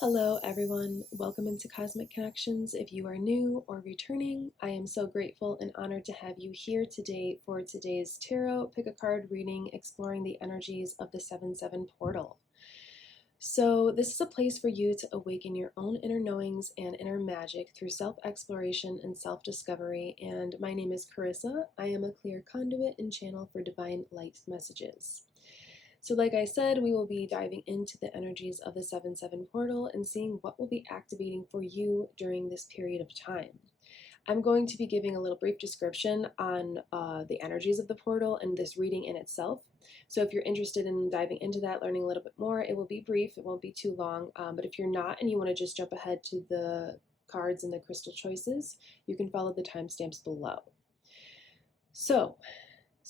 Hello everyone, welcome into Cosmic Connections. If you are new or returning, I am so grateful and honored to have you here today for today's tarot pick-a-card reading exploring the energies of the 7/7 portal. So this is a place for you to awaken your own inner knowings and inner magic through self-exploration and self-discovery, and my name is Carissa. I am a clear conduit and channel for divine light messages. So like I said, we will be diving into the energies of the 7/7 portal and seeing what will be activating for you during this period of time. I'm going to be giving a little brief description on the energies of the portal and this reading in itself. So if you're interested in diving into that, learning a little bit more, it will be brief, it won't be too long. But if you're not and you want to just jump ahead to the cards and the crystal choices, you can follow the timestamps below. So,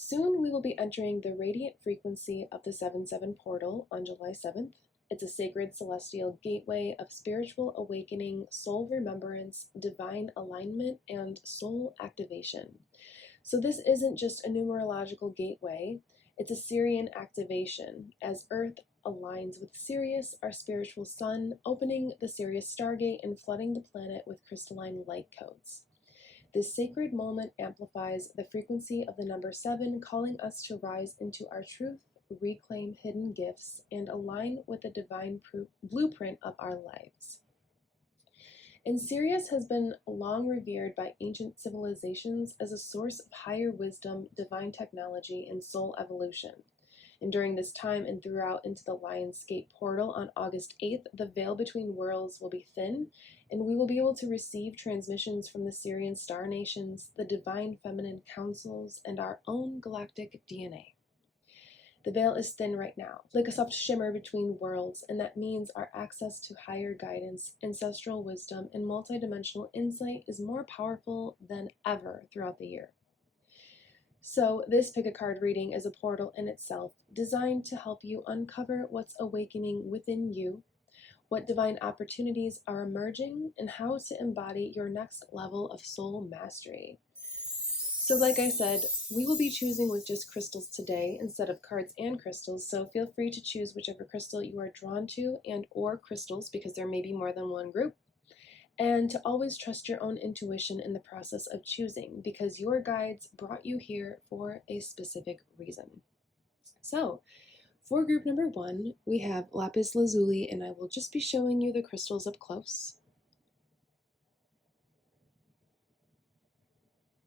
soon we will be entering the radiant frequency of the 7/7 portal on July 7th. It's a sacred celestial gateway of spiritual awakening, soul remembrance, divine alignment, and soul activation. So this isn't just a numerological gateway, it's a Sirian activation as Earth aligns with Sirius, our spiritual sun, opening the Sirius Stargate and flooding the planet with crystalline light codes. This sacred moment amplifies the frequency of the number 7, calling us to rise into our truth, reclaim hidden gifts, and align with the divine blueprint of our lives. And Sirius has been long revered by ancient civilizations as a source of higher wisdom, divine technology, and soul evolution. And during this time and throughout into the Lionsgate portal on August 8th, the veil between worlds will be thin, and we will be able to receive transmissions from the Sirian star nations, the divine feminine councils, and our own galactic DNA. The veil is thin right now, like a soft shimmer between worlds, and that means our access to higher guidance, ancestral wisdom, and multidimensional insight is more powerful than ever throughout the year. So this pick-a-card reading is a portal in itself, designed to help you uncover what's awakening within you, what divine opportunities are emerging, and how to embody your next level of soul mastery. So like I said, we will be choosing with just crystals today instead of cards and crystals, so feel free to choose whichever crystal you are drawn to and or crystals, because there may be more than one group. And to always trust your own intuition in the process of choosing, because your guides brought you here for a specific reason. So, for group number 1, we have Lapis Lazuli, and I will just be showing you the crystals up close.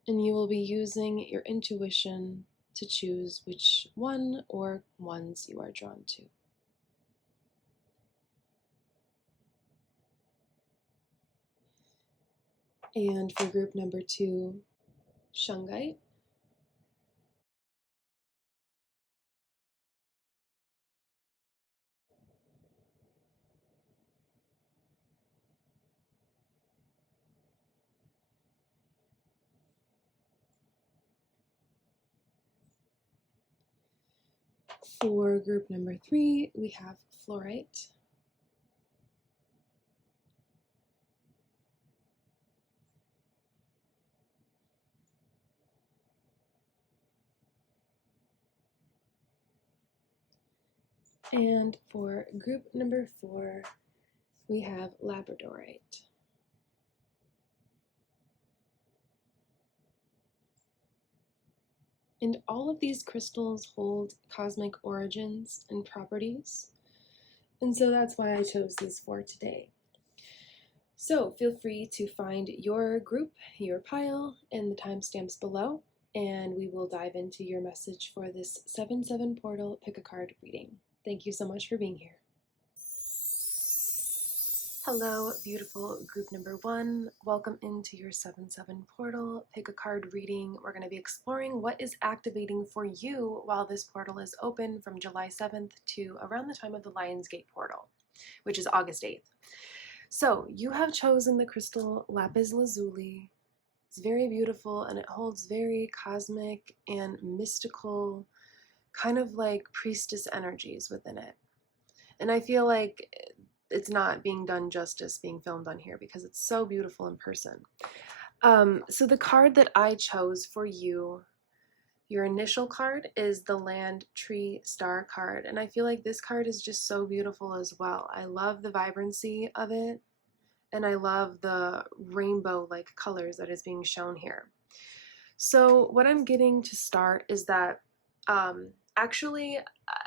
And you will be using your intuition to choose which one or ones you are drawn to. And for group number 2, Shungite. For group number 3, we have Fluorite. And for group number 4, we have Labradorite. And all of these crystals hold cosmic origins and properties, and so that's why I chose these 4 today. So feel free to find your group, your pile, in the timestamps below, and we will dive into your message for this 7/7 portal pick-a-card reading. Thank you so much for being here. Hello, beautiful group number 1. Welcome into your 7/7 portal pick-a-card reading. We're going to be exploring what is activating for you while this portal is open from July 7th to around the time of the Lionsgate portal, which is August 8th. So you have chosen the crystal Lapis Lazuli. It's very beautiful and it holds very cosmic and mystical, kind of like priestess energies within it. And I feel like it's not being done justice being filmed on here because it's so beautiful in person. So the card that I chose for you, Your initial card is the Land Tree Star card, and I feel like this card is just so beautiful as well. I love the vibrancy of it, and I love the rainbow-like colors that is being shown here. So what I'm getting to start is that actually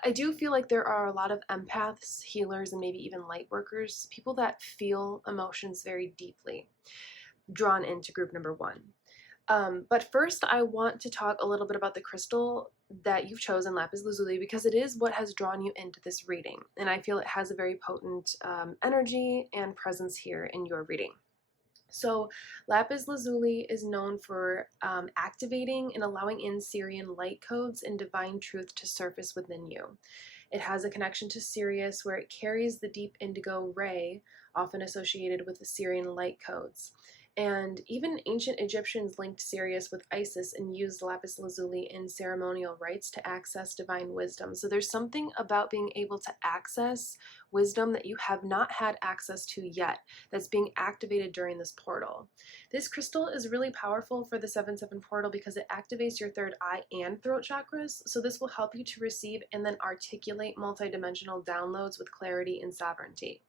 I do feel like there are a lot of empaths, healers, and maybe even light workers, people that feel emotions very deeply, drawn into group number one. But first I want to talk a little bit about the crystal that you've chosen, Lapis Lazuli, because it is what has drawn you into this reading, and I feel it has a very potent energy and presence here in your reading. So Lapis Lazuli is known for activating and allowing in Sirian light codes and divine truth to surface within you. It has a connection to Sirius, where it carries the deep indigo ray, often associated with the Sirian light codes. And even ancient Egyptians linked Sirius with Isis and used Lapis Lazuli in ceremonial rites to access divine wisdom. So there's something about being able to access wisdom that you have not had access to yet that's being activated during this portal. This crystal is really powerful for the 7/7 portal because it activates your third eye and throat chakras. So this will help you to receive and then articulate multidimensional downloads with clarity and sovereignty.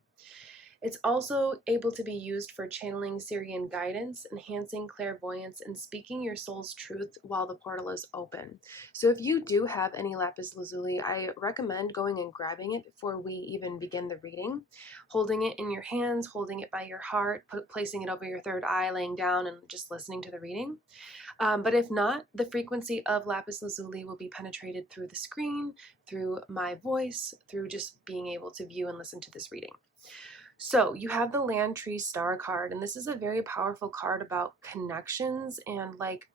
It's also able to be used for channeling Sirian guidance, enhancing clairvoyance, and speaking your soul's truth while the portal is open. So if you do have any Lapis Lazuli, I recommend going and grabbing it before we even begin the reading, holding it in your hands, holding it by your heart, placing it over your third eye, laying down, and just listening to the reading. But if not, the frequency of Lapis Lazuli will be penetrated through the screen, through my voice, through just being able to view and listen to this reading. So you have the Land Tree Star card, and this is a very powerful card about connections and like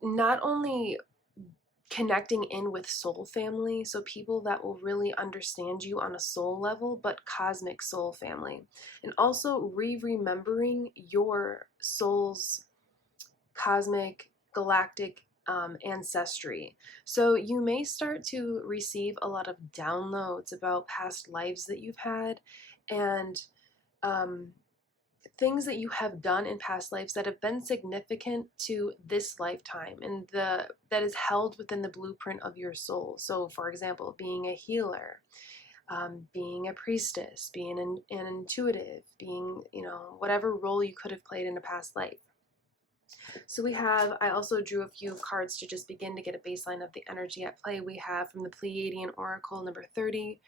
not only connecting in with soul family, so people that will really understand you on a soul level, but cosmic soul family, and also remembering your soul's cosmic, galactic ancestry. So you may start to receive a lot of downloads about past lives that you've had, and things that you have done in past lives that have been significant to this lifetime, and that is held within the blueprint of your soul. So for example, being a healer, being a priestess, being an intuitive, being, whatever role you could have played in a past life. So I also drew a few cards to just begin to get a baseline of the energy at play. We have from the Pleiadian Oracle number 30,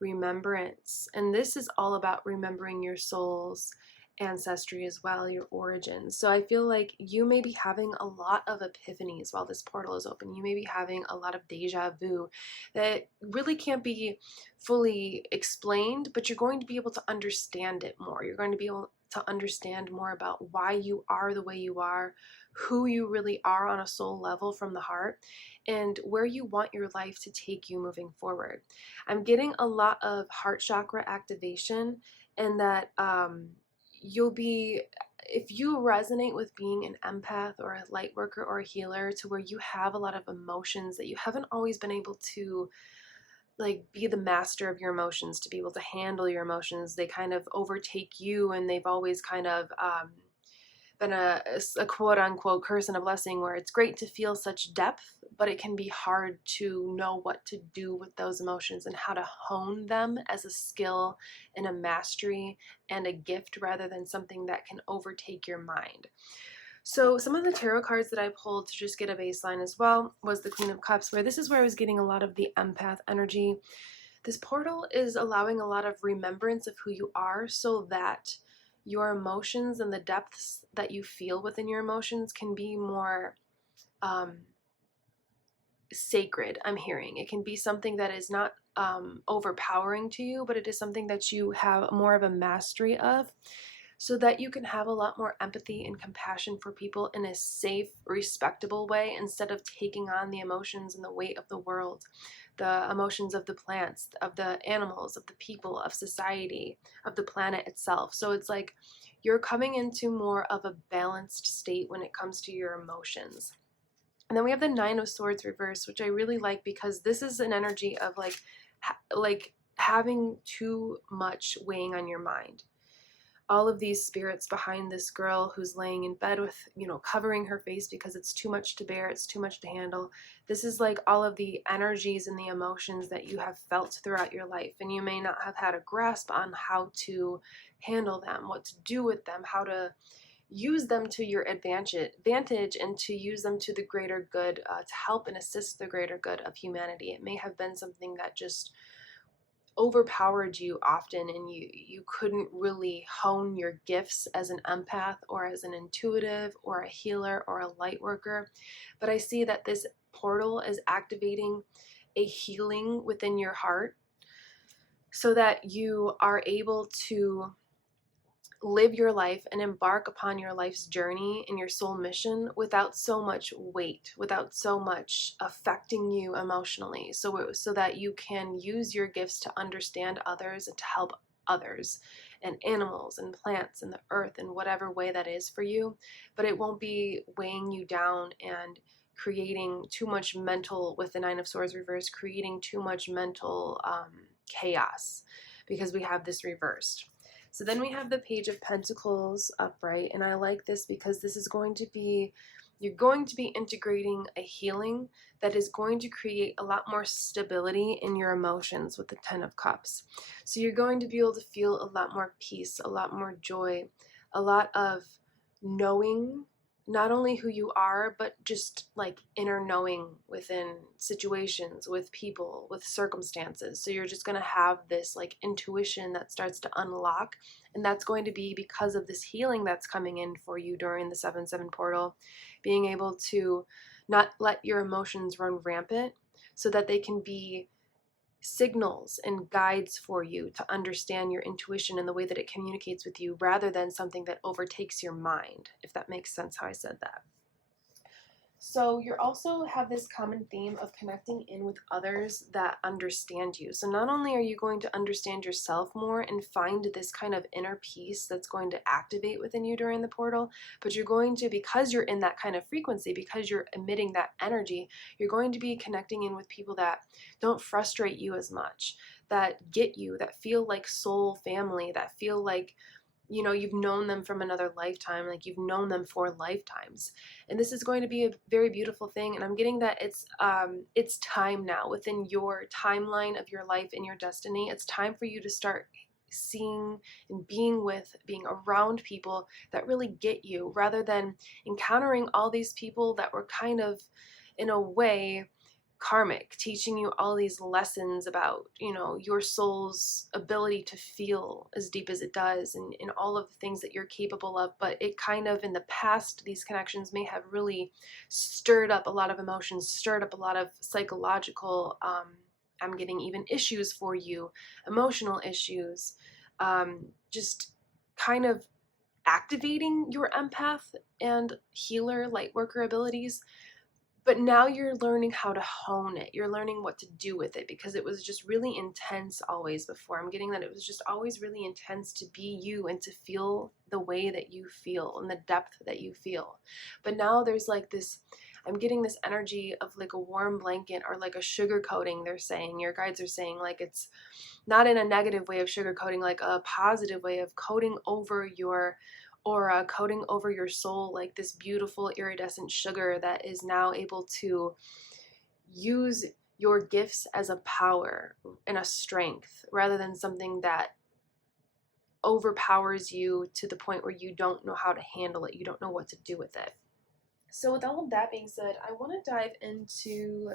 Remembrance. And this is all about remembering your soul's ancestry as well, your origins. So I feel like you may be having a lot of epiphanies while this portal is open. You may be having a lot of deja vu that really can't be fully explained, but you're going to be able to understand it more. You're going to be able to understand more about why you are the way you are, who you really are on a soul level from the heart, and where you want your life to take you moving forward. I'm getting a lot of heart chakra activation, and that if you resonate with being an empath or a light worker or a healer, to where you have a lot of emotions that you haven't always been able to be the master of your emotions, to be able to handle your emotions. They kind of overtake you, and they've always kind of been a quote unquote curse and a blessing, where it's great to feel such depth, but it can be hard to know what to do with those emotions and how to hone them as a skill and a mastery and a gift, rather than something that can overtake your mind. So some of the tarot cards that I pulled to just get a baseline as well was the Queen of Cups, where this is where I was getting a lot of the empath energy. This portal is allowing a lot of remembrance of who you are, so that your emotions and the depths that you feel within your emotions can be more sacred. I'm hearing it can be something that is not overpowering to you, but it is something that you have more of a mastery of, so that you can have a lot more empathy and compassion for people in a safe, respectable way, instead of taking on the emotions and the weight of the world, the emotions of the plants, of the animals, of the people, of society, of the planet itself. So it's like you're coming into more of a balanced state when it comes to your emotions. And then we have the Nine of Swords reversed, which I really like, because this is an energy of like having too much weighing on your mind. all of these spirits behind this girl who's laying in bed with, you know, covering her face because it's too much to bear, it's too much to handle. This is like all of the energies and the emotions that you have felt throughout your life, and you may not have had a grasp on how to handle them, what to do with them, how to use them to your advantage and to use them to the greater good, to help and assist the greater good of humanity. It may have been something that just overpowered you often, and you couldn't really hone your gifts as an empath or as an intuitive or a healer or a light worker. But I see that this portal is activating a healing within your heart so that you are able to live your life and embark upon your life's journey and your soul mission without so much weight, without so much affecting you emotionally, so that you can use your gifts to understand others and to help others and animals and plants and the earth in whatever way that is for you. But it won't be weighing you down and creating too much mental, with the Nine of Swords reversed, creating too much mental chaos, because we have this reversed. So then we have the Page of Pentacles upright, and I like this because this is going to be, you're going to be integrating a healing that is going to create a lot more stability in your emotions with the Ten of Cups. So you're going to be able to feel a lot more peace, a lot more joy, a lot of knowing not only who you are, but just like inner knowing within situations, with people, with circumstances. So you're just going to have this like intuition that starts to unlock, and that's going to be because of this healing that's coming in for you during the 7/7 portal, being able to not let your emotions run rampant so that they can be signals and guides for you to understand your intuition and the way that it communicates with you, rather than something that overtakes your mind, if that makes sense how I said that. So you also have this common theme of connecting in with others that understand you. So not only are you going to understand yourself more and find this kind of inner peace that's going to activate within you during the portal, but you're going to, because you're in that kind of frequency, because you're emitting that energy, you're going to be connecting in with people that don't frustrate you as much, that get you, that feel like soul family, that feel like, you know, you've known them from another lifetime, like you've known them for lifetimes. And this is going to be a very beautiful thing, and I'm getting that it's time now within your timeline of your life and your destiny. It's time for you to start seeing and being around people that really get you, rather than encountering all these people that were kind of, in a way, karmic, teaching you all these lessons about, you know, your soul's ability to feel as deep as it does, and all of the things that you're capable of. But it kind of, in the past, these connections may have really stirred up a lot of emotions, stirred up a lot of psychological, I'm getting even issues for you, emotional issues, just kind of activating your empath and healer light worker abilities. But now you're learning how to hone it. You're learning what to do with it, because it was just really intense always before. I'm getting that it was just always really intense to be you and to feel the way that you feel and the depth that you feel. But now there's like this, I'm getting this energy of like a warm blanket, or like a sugar coating, they're saying. Your guides are saying, like, it's not in a negative way of sugar coating, like a positive way of coating over your aura, coating over your soul, like this beautiful iridescent sugar that is now able to use your gifts as a power and a strength, rather than something that overpowers you to the point where you don't know how to handle it, you don't know what to do with it. So with all of that being said, I want to dive into,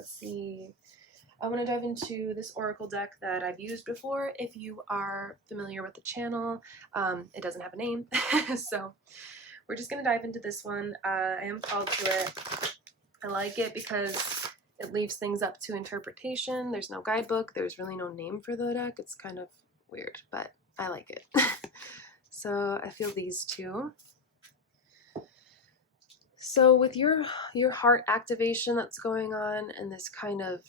I want to dive into this oracle deck that I've used before. If you are familiar with the channel, it doesn't have a name, so we're just going to dive into this one. I am called to it. I like it because it leaves things up to interpretation. There's no guidebook. There's really no name for the deck. It's kind of weird, but I like it. So I feel these two. So with your heart activation that's going on, and this kind of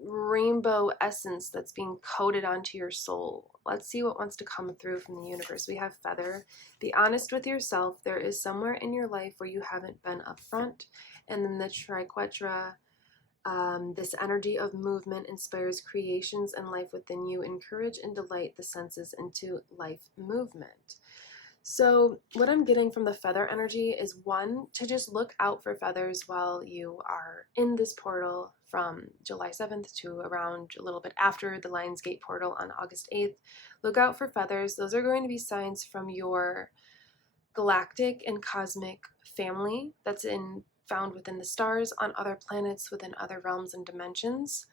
rainbow essence that's being coated onto your soul, let's see what wants to come through from the universe. We have Feather. Be honest with yourself. There is somewhere in your life where you haven't been upfront. And then the Triquetra, This energy of movement inspires creations and life within you. Encourage and delight the senses into life movement. So what I'm getting from the feather energy is, one, to just look out for feathers while you are in this portal from July 7th to around a little bit after the Lionsgate portal on August 8th. Look out for feathers. Those are going to be signs from your galactic and cosmic family that's found within the stars, on other planets, within other realms and dimensions.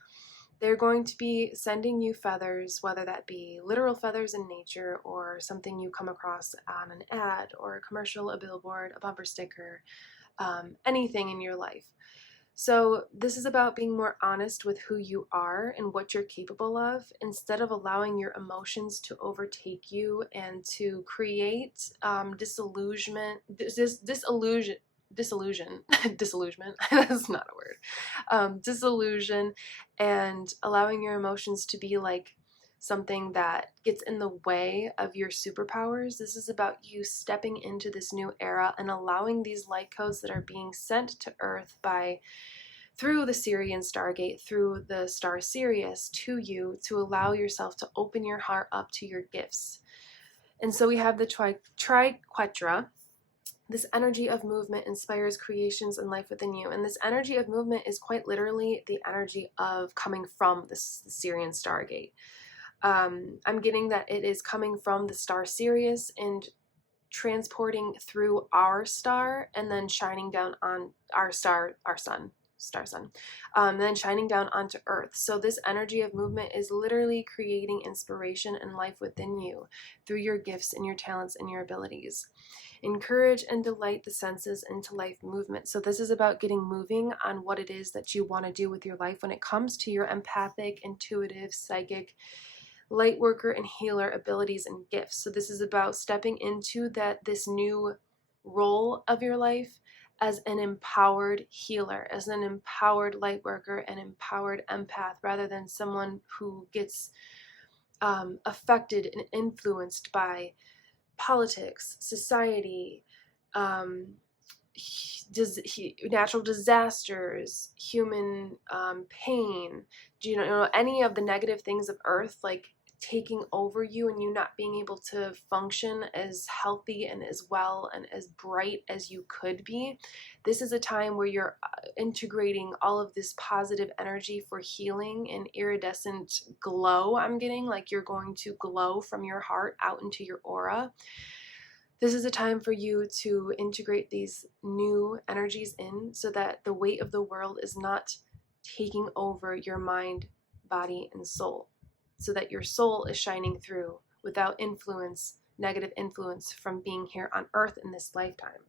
They're going to be sending you feathers, whether that be literal feathers in nature or something you come across on an ad or a commercial, a billboard, a bumper sticker, anything in your life. So this is about being more honest with who you are and what you're capable of, instead of allowing your emotions to overtake you and to create disillusionment, disillusionment, that's not a word, disillusion, and allowing your emotions to be like something that gets in the way of your superpowers. This is about you stepping into this new era and allowing these light codes that are being sent to Earth through the Sirian Stargate, through the star Sirius, to you, to allow yourself to open your heart up to your gifts. And so we have the triquetra. This energy of movement inspires creations and life within you. And this energy of movement is quite literally the energy of coming from the Sirian Stargate. I'm getting that it is coming from the star Sirius and transporting through our star and then shining down on our star, our sun, and then shining down onto Earth. So this energy of movement is literally creating inspiration and life within you through your gifts and your talents and your abilities. Encourage and delight the senses into life movement. So this is about getting moving on what it is that you want to do with your life when it comes to your empathic, intuitive, psychic, light worker, and healer abilities and gifts. So this is about stepping into this new role of your life as an empowered healer, as an empowered light worker, an empowered empath, rather than someone who gets affected and influenced by politics, society, natural disasters, human pain, any of the negative things of Earth, like taking over you and you not being able to function as healthy and as well and as bright as you could be. This is a time where you're integrating all of this positive energy for healing and iridescent glow. I'm getting like you're going to glow from your heart out into your aura. This is a time for you to integrate these new energies in so that the weight of the world is not taking over your mind, body, and soul, so that your soul is shining through without influence, negative influence from being here on Earth in this lifetime.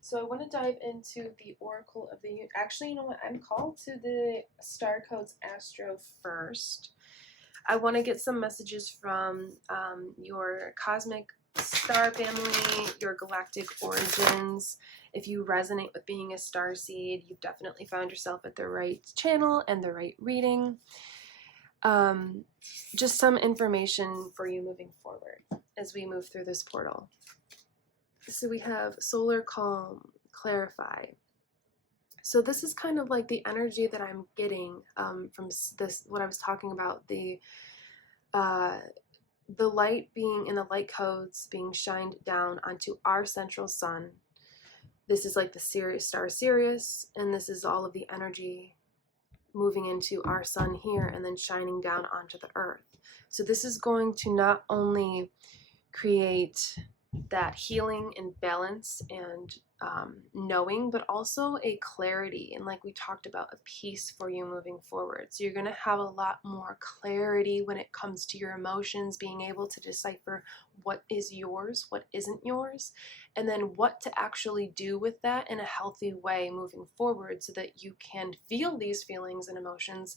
So I want to dive into the Oracle of the... Actually, you know what? I'm called to the Star Codes Astro first. I want to get some messages from your cosmic star family, your galactic origins. If you resonate with being a starseed, you've definitely found yourself at the right channel and the right reading. Just some information for you moving forward as we move through this portal. So we have solar calm, clarify. So this is kind of like the energy that I'm getting from this, what I was talking about, the light being in the light codes being shined down onto our central sun. This is like the Sirius star Sirius, and this is all of the energy moving into our sun here and then shining down onto the earth. So this is going to not only create that healing and balance and knowing, but also a clarity and, like we talked about, a peace for you moving forward. So you're going to have a lot more clarity when it comes to your emotions, being able to decipher what is yours, what isn't yours, and then what to actually do with that in a healthy way moving forward so that you can feel these feelings and emotions,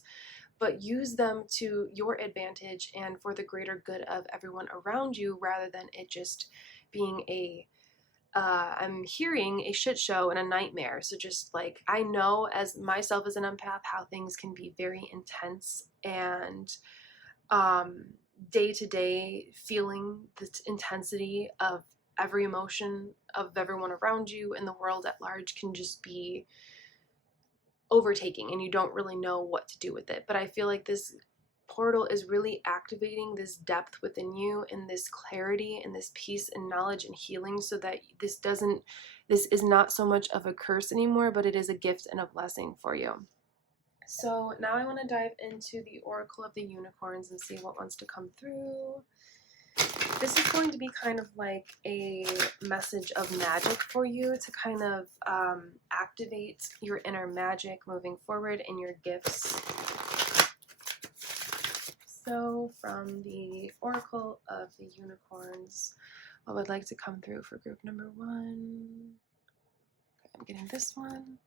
but use them to your advantage and for the greater good of everyone around you, rather than it just being I'm hearing a shit show and a nightmare. So just like, I know as myself as an empath how things can be very intense, and day to day feeling the intensity of every emotion of everyone around you and the world at large can just be overtaking and you don't really know what to do with it. But I feel like this portal is really activating this depth within you and this clarity and this peace and knowledge and healing, so that this is not so much of a curse anymore, but it is a gift and a blessing for you. So now I want to dive into the Oracle of the Unicorns and see what wants to come through. This is going to be kind of like a message of magic for you to kind of activate your inner magic moving forward in your gifts. So from the Oracle of the Unicorns, what would like to come through for group number 1? I'm getting this one.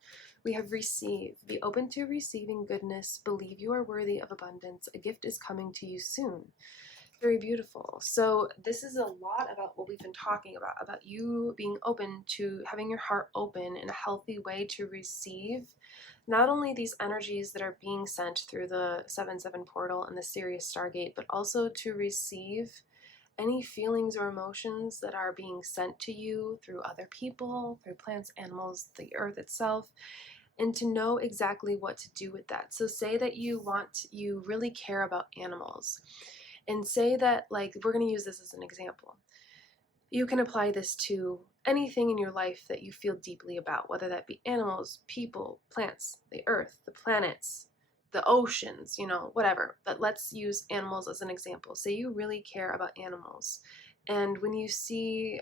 We have receive. Be open to receiving goodness. Believe you are worthy of abundance. A gift is coming to you soon. Very beautiful. So this is a lot about what we've been talking about you being open to having your heart open in a healthy way to receive not only these energies that are being sent through the 7/7 portal and the Sirius Stargate, but also to receive any feelings or emotions that are being sent to you through other people, through plants, animals, the earth itself, and to know exactly what to do with that. So say that you really care about animals, and say that, like, we're going to use this as an example. You can apply this to anything in your life that you feel deeply about, whether that be animals, people, plants, the earth, the planets, the oceans, whatever. But let's use animals as an example. Say you really care about animals, and when you see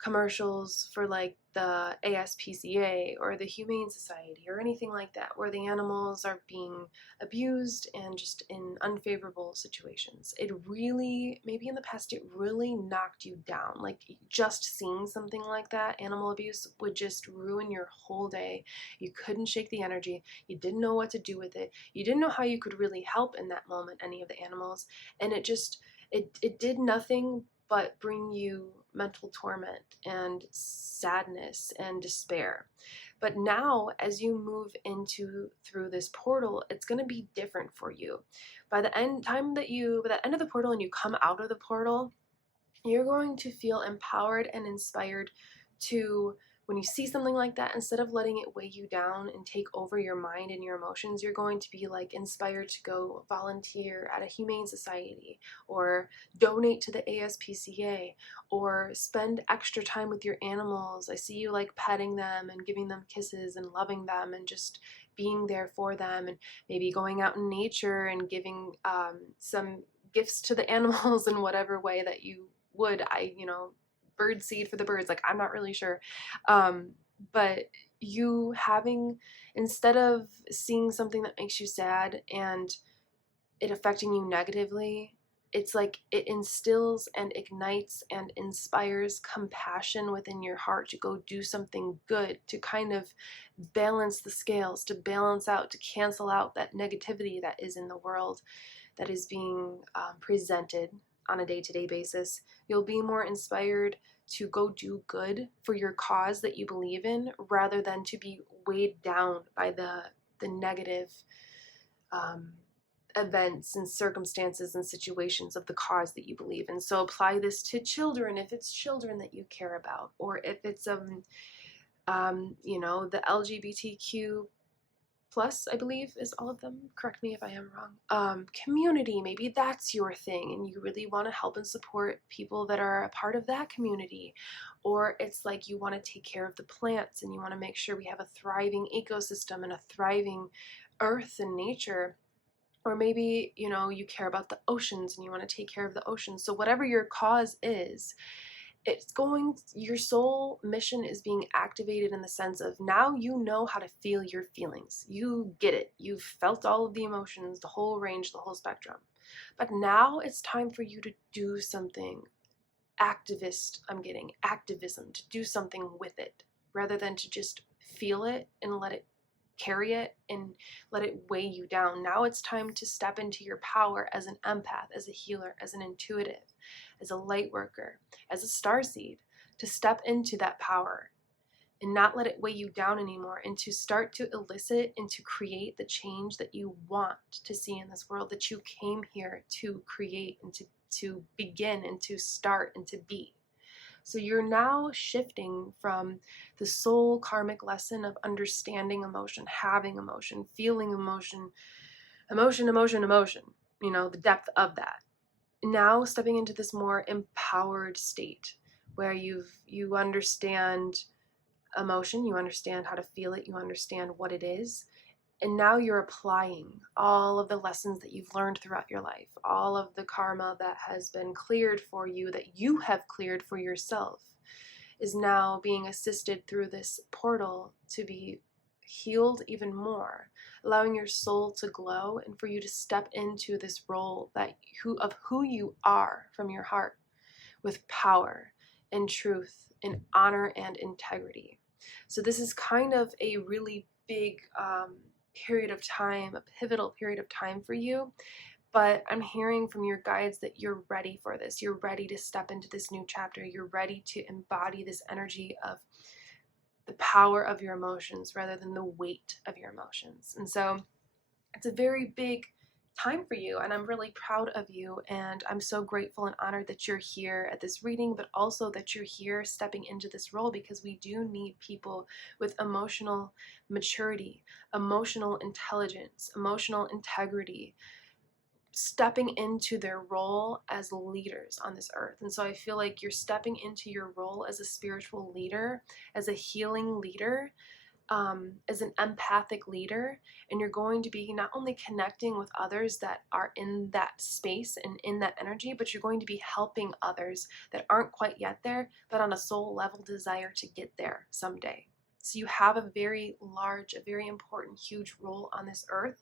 commercials for like the ASPCA or the Humane Society or anything like that, where the animals are being abused and just in unfavorable situations, it really, maybe in the past, it really knocked you down. Like, just seeing something like that, animal abuse, would just ruin your whole day. You couldn't shake the energy. You didn't know what to do with it. You didn't know how you could really help in that moment any of the animals. And it did nothing but bring you mental torment and sadness and despair. But now, as you move through this portal, it's going to be different for you. By the end of the portal and you come out of the portal, you're going to feel empowered and inspired to, when you see something like that, instead of letting it weigh you down and take over your mind and your emotions, you're going to be like inspired to go volunteer at a humane society, or donate to the ASPCA, or spend extra time with your animals. I see you like petting them and giving them kisses and loving them and just being there for them, and maybe going out in nature and giving some gifts to the animals in whatever way that you would. Bird seed for the birds, like, I'm not really sure. But you having, instead of seeing something that makes you sad and it affecting you negatively, it's like it instills and ignites and inspires compassion within your heart to go do something good, to kind of balance the scales, to balance out, to cancel out that negativity that is in the world, that is being presented on a day-to-day basis. You'll be more inspired to go do good for your cause that you believe in, rather than to be weighed down by the negative events and circumstances and situations of the cause that you believe in. So apply this to children, if it's children that you care about, or if it's the LGBTQ plus, I believe, is all of them. Correct me if I am wrong. Community, maybe that's your thing and you really want to help and support people that are a part of that community. Or it's like you want to take care of the plants and you want to make sure we have a thriving ecosystem and a thriving earth and nature. Or maybe, you care about the oceans and you want to take care of the oceans. So whatever your cause is, your soul mission is being activated in the sense of, now you know how to feel your feelings. You get it. You've felt all of the emotions, the whole range, the whole spectrum. But now it's time for you to do something activism, to do something with it, rather than to just feel it and let it carry it and let it weigh you down. Now it's time to step into your power as an empath, as a healer, as an intuitive, as a light worker, as a starseed, to step into that power and not let it weigh you down anymore, and to start to elicit and to create the change that you want to see in this world, that you came here to create and to begin and to start and to be. So you're now shifting from the soul karmic lesson of understanding emotion, having emotion, feeling emotion, emotion, you know, the depth of that. Now stepping into this more empowered state where you understand emotion, you understand how to feel it, you understand what it is, and now you're applying all of the lessons that you've learned throughout your life, all of the karma that has been cleared for you, that you have cleared for yourself, is now being assisted through this portal to be healed even more, allowing your soul to glow and for you to step into this role that of who you are from your heart, with power and truth and honor and integrity. So this is kind of a really big period of time, a pivotal period of time for you. But I'm hearing from your guides that you're ready for this. You're ready to step into this new chapter. You're ready to embody this energy of the power of your emotions rather than the weight of your emotions. And so it's a very big time for you, and I'm really proud of you, and I'm so grateful and honored that you're here at this reading, but also that you're here stepping into this role, because we do need people with emotional maturity, emotional intelligence, emotional integrity, stepping into their role as leaders on this earth. And so I feel like you're stepping into your role as a spiritual leader, as a healing leader, as an empathic leader, and you're going to be not only connecting with others that are in that space and in that energy, but you're going to be helping others that aren't quite yet there, but on a soul level desire to get there someday. So you have a very large, a very important, huge role on this earth.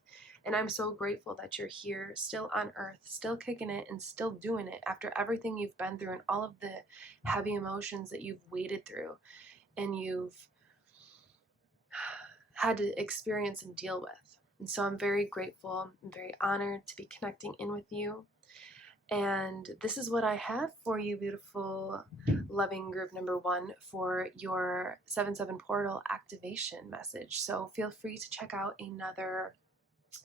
And I'm so grateful that you're here, still on earth, still kicking it and still doing it after everything you've been through and all of the heavy emotions that you've waded through and you've had to experience and deal with. And so I'm very grateful, I'm very honored to be connecting in with you. And this is what I have for you, beautiful, loving group number 1, for your 7/7 portal activation message. So feel free to check out another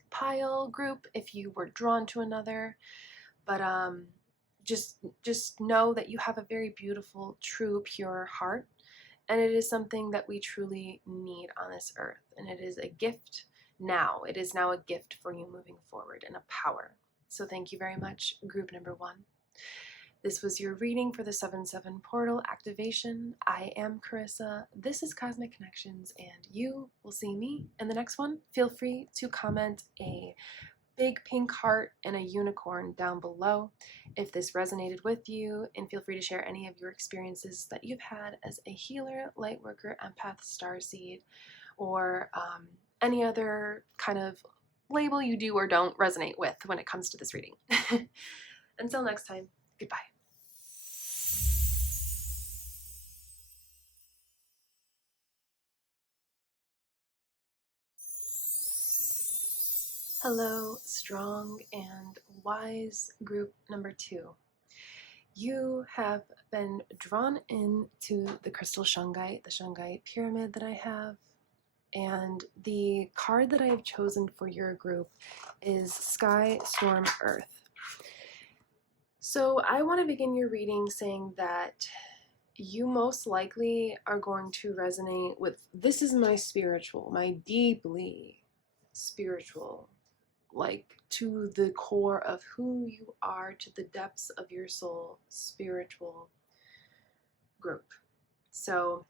pile group if you were drawn to another. But just know that you have a very beautiful, true, pure heart. And it is something that we truly need on this earth. And it is a gift now. It is now a gift for you moving forward, and a power. So thank you very much, group number 1. This was your reading for the 7/7 portal activation. I am Carissa. This is Cosmic Connections, and you will see me in the next one. Feel free to comment a big pink heart and a unicorn down below if this resonated with you, and feel free to share any of your experiences that you've had as a healer, lightworker, empath, starseed, or any other kind of label you do or don't resonate with when it comes to this reading. Until next time, goodbye. Hello, strong and wise group number 2. You have been drawn into the crystal Shungite, the Shungite pyramid that I have, and the card that I have chosen for your group is Sky, Storm, Earth. So I want to begin your reading saying that you most likely are going to resonate with, this is my spiritual, my deeply spiritual, like to the core of who you are, to the depths of your soul, spiritual group. So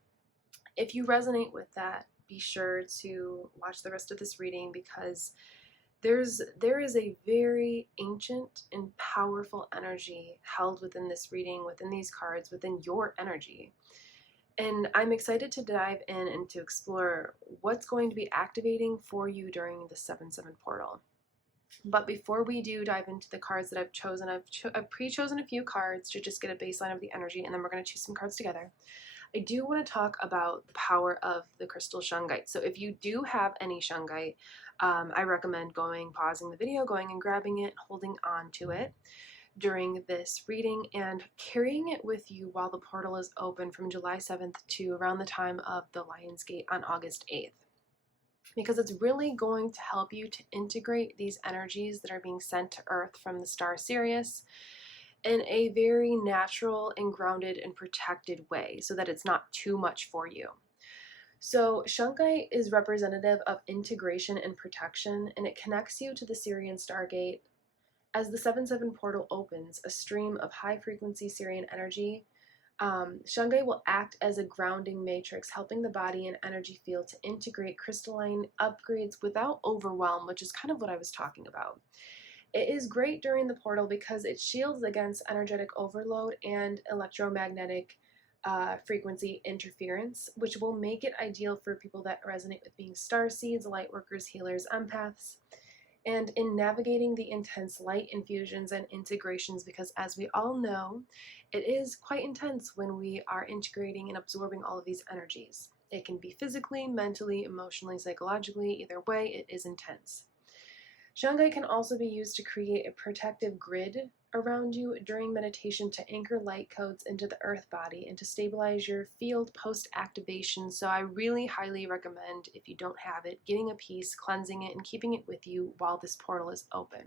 if you resonate with that, be sure to watch the rest of this reading, because there is a very ancient and powerful energy held within this reading, within these cards, within your energy. And I'm excited to dive in and to explore what's going to be activating for you during the 7/7 portal. But before we do dive into the cards that I've chosen, I've pre-chosen a few cards to just get a baseline of the energy, and then we're going to choose some cards together. I do want to talk about the power of the crystal Shungite. So if you do have any Shungite, I recommend pausing the video, going and grabbing it, holding on to it during this reading, and carrying it with you while the portal is open from July 7th to around the time of the Lion's Gate on August 8th. Because it's really going to help you to integrate these energies that are being sent to Earth from the star Sirius, in a very natural and grounded and protected way so that it's not too much for you. So Shungite is representative of integration and protection, and it connects you to the Sirian Stargate. As the 7-7 portal opens, a stream of high-frequency Sirian energy, Shungite will act as a grounding matrix, helping the body and energy field to integrate crystalline upgrades without overwhelm, which is kind of what I was talking about. It is great during the portal because it shields against energetic overload and electromagnetic frequency interference, which will make it ideal for people that resonate with being starseeds, lightworkers, healers, empaths, and in navigating the intense light infusions and integrations, because as we all know, it is quite intense when we are integrating and absorbing all of these energies. It can be physically, mentally, emotionally, psychologically, either way, it is intense. Shungite can also be used to create a protective grid around you during meditation to anchor light codes into the earth body and to stabilize your field post-activation. So I really highly recommend, if you don't have it, getting a piece, cleansing it, and keeping it with you while this portal is open.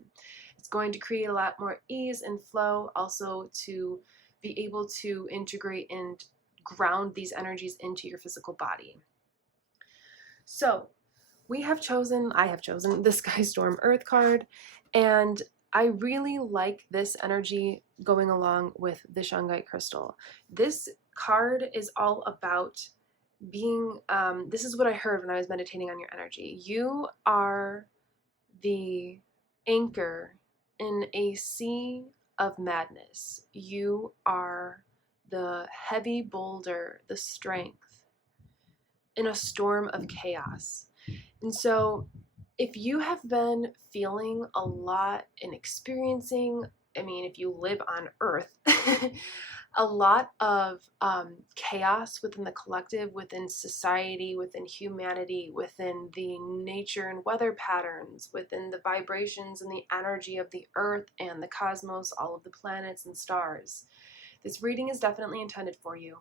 It's going to create a lot more ease and flow, also to be able to integrate and ground these energies into your physical body. So I have chosen the Sky Storm Earth card, and I really like this energy going along with the Shungite crystal. This card is all about being, this is what I heard when I was meditating on your energy. You are the anchor in a sea of madness. You are the heavy boulder, the strength in a storm of chaos. And so if you have been feeling a lot and experiencing, if you live on Earth, a lot of chaos within the collective, within society, within humanity, within the nature and weather patterns, within the vibrations and the energy of the Earth and the cosmos, all of the planets and stars, this reading is definitely intended for you.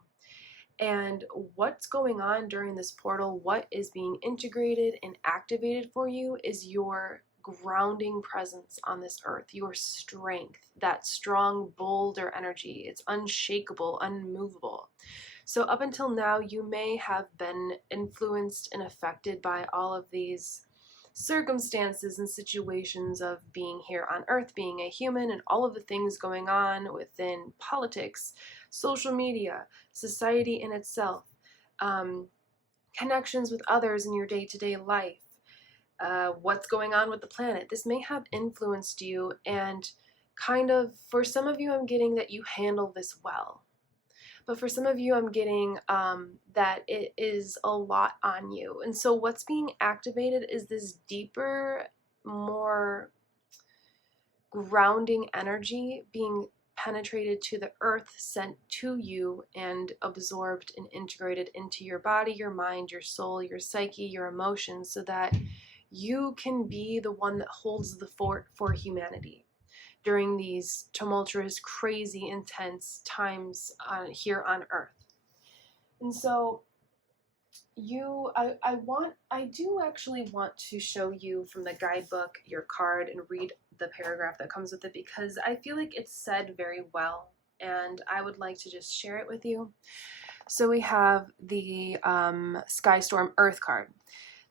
And what's going on during this portal, what is being integrated and activated for you is your grounding presence on this earth, your strength, that strong, bolder energy. It's unshakable, unmovable. So up until now, you may have been influenced and affected by all of these circumstances and situations of being here on earth, being a human, and all of the things going on within politics, social media, society in itself, connections with others in your day-to-day life, what's going on with the planet. This may have influenced you, and kind of, for some of you, I'm getting that you handle this well. But for some of you, I'm getting that it is a lot on you. And so what's being activated is this deeper, more grounding energy being penetrated to the earth, sent to you, and absorbed and integrated into your body, your mind, your soul, your psyche, your emotions, so that you can be the one that holds the fort for humanity during these tumultuous, crazy, intense times here on Earth. And so I do actually want to show you from the guidebook your card and read the paragraph that comes with it, because I feel like it's said very well, and I would like to just share it with you. So we have the Sky Storm Earth card.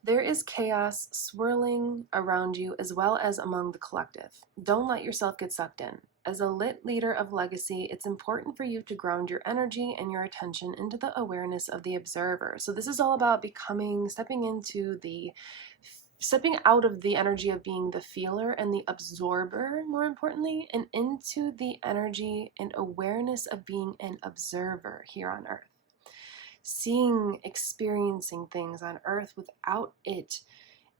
There is chaos swirling around you as well as among the collective. Don't let yourself get sucked in. As a lit leader of legacy, it's important for you to ground your energy and your attention into the awareness of the observer. So this is all about stepping out of the energy of being the feeler and the absorber, more importantly, and into the energy and awareness of being an observer here on Earth. Seeing, experiencing things on Earth without it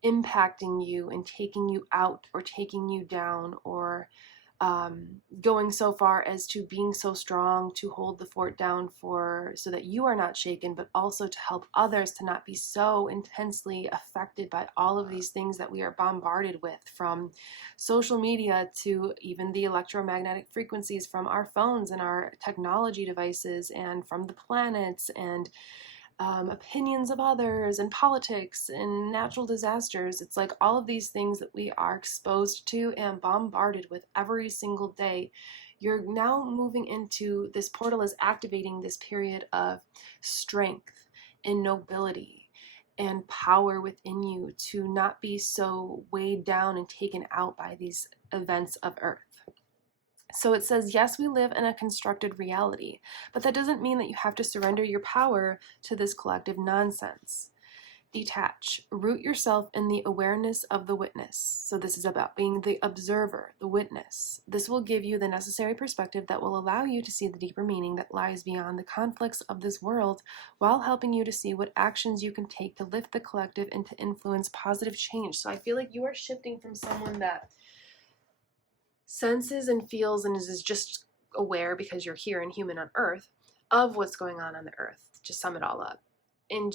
impacting you and taking you out or taking you down, or going so far as to being so strong to hold the fort down so that you are not shaken, but also to help others to not be so intensely affected by all of these things that we are bombarded with, from social media to even the electromagnetic frequencies from our phones and our technology devices, and from the planets, and opinions of others and politics and natural disasters. It's like all of these things that we are exposed to and bombarded with every single day. You're now moving into, this portal is activating this period of strength and nobility and power within you to not be so weighed down and taken out by these events of Earth. So it says, yes, we live in a constructed reality, but that doesn't mean that you have to surrender your power to this collective nonsense. Detach. Root yourself in the awareness of the witness. So this is about being the observer, the witness. This will give you the necessary perspective that will allow you to see the deeper meaning that lies beyond the conflicts of this world, while helping you to see what actions you can take to lift the collective and to influence positive change. So I feel like you are shifting from someone that senses and feels and is just aware, because you're here and human on Earth, of what's going on the Earth, to sum it all up. And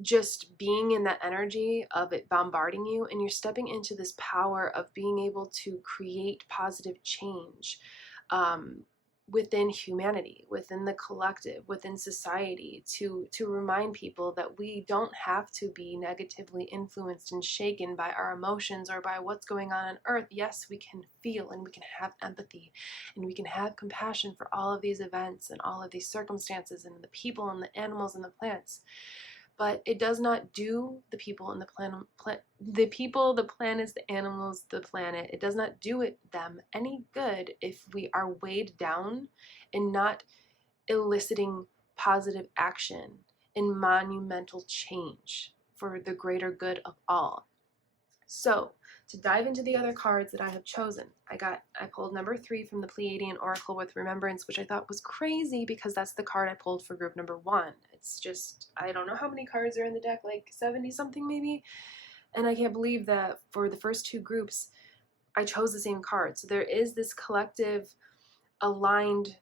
just being in that energy of it bombarding you, and you're stepping into this power of being able to create positive change within humanity, within the collective, within society, to remind people that we don't have to be negatively influenced and shaken by our emotions or by what's going on Earth. Yes, we can feel and we can have empathy and we can have compassion for all of these events and all of these circumstances and the people and the animals and the plants. But it does not do the people and the the people, the planets, the animals, the planet, it does not do them any good if we are weighed down and not eliciting positive action and monumental change for the greater good of all. So, to dive into the other cards that I have chosen, I pulled number 3 from the Pleiadian Oracle with Remembrance, which I thought was crazy because that's the card I pulled for group number 1. It's just, I don't know how many cards are in the deck, like 70 something maybe, and I can't believe that for the first 2 groups I chose the same card. So there is this collective, aligned,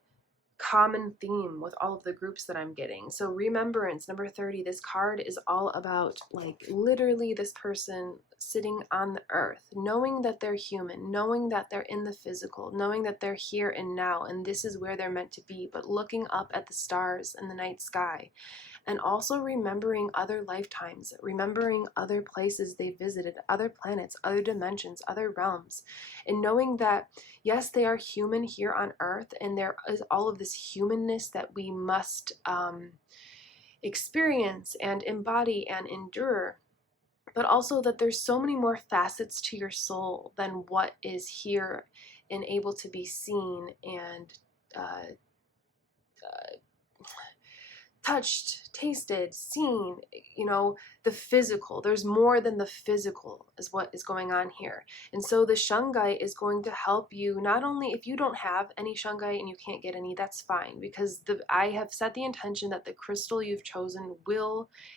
common theme with all of the groups that I'm getting. So Remembrance, number 30, this card is all about, like, literally this person sitting on the earth, knowing that they're human, knowing that they're in the physical, knowing that they're here and now, and this is where they're meant to be, but looking up at the stars and the night sky, and also remembering other lifetimes, remembering other places they visited, other planets, other dimensions, other realms, and knowing that, yes, they are human here on Earth, and there is all of this humanness that we must experience and embody and endure, but also that there's so many more facets to your soul than what is here and able to be seen and touched, tasted, seen, the physical. There's more than the physical is what is going on here. And so the Shungite is going to help you, not only if you don't have any Shungite and you can't get any, that's fine, because I have set the intention that the crystal you've chosen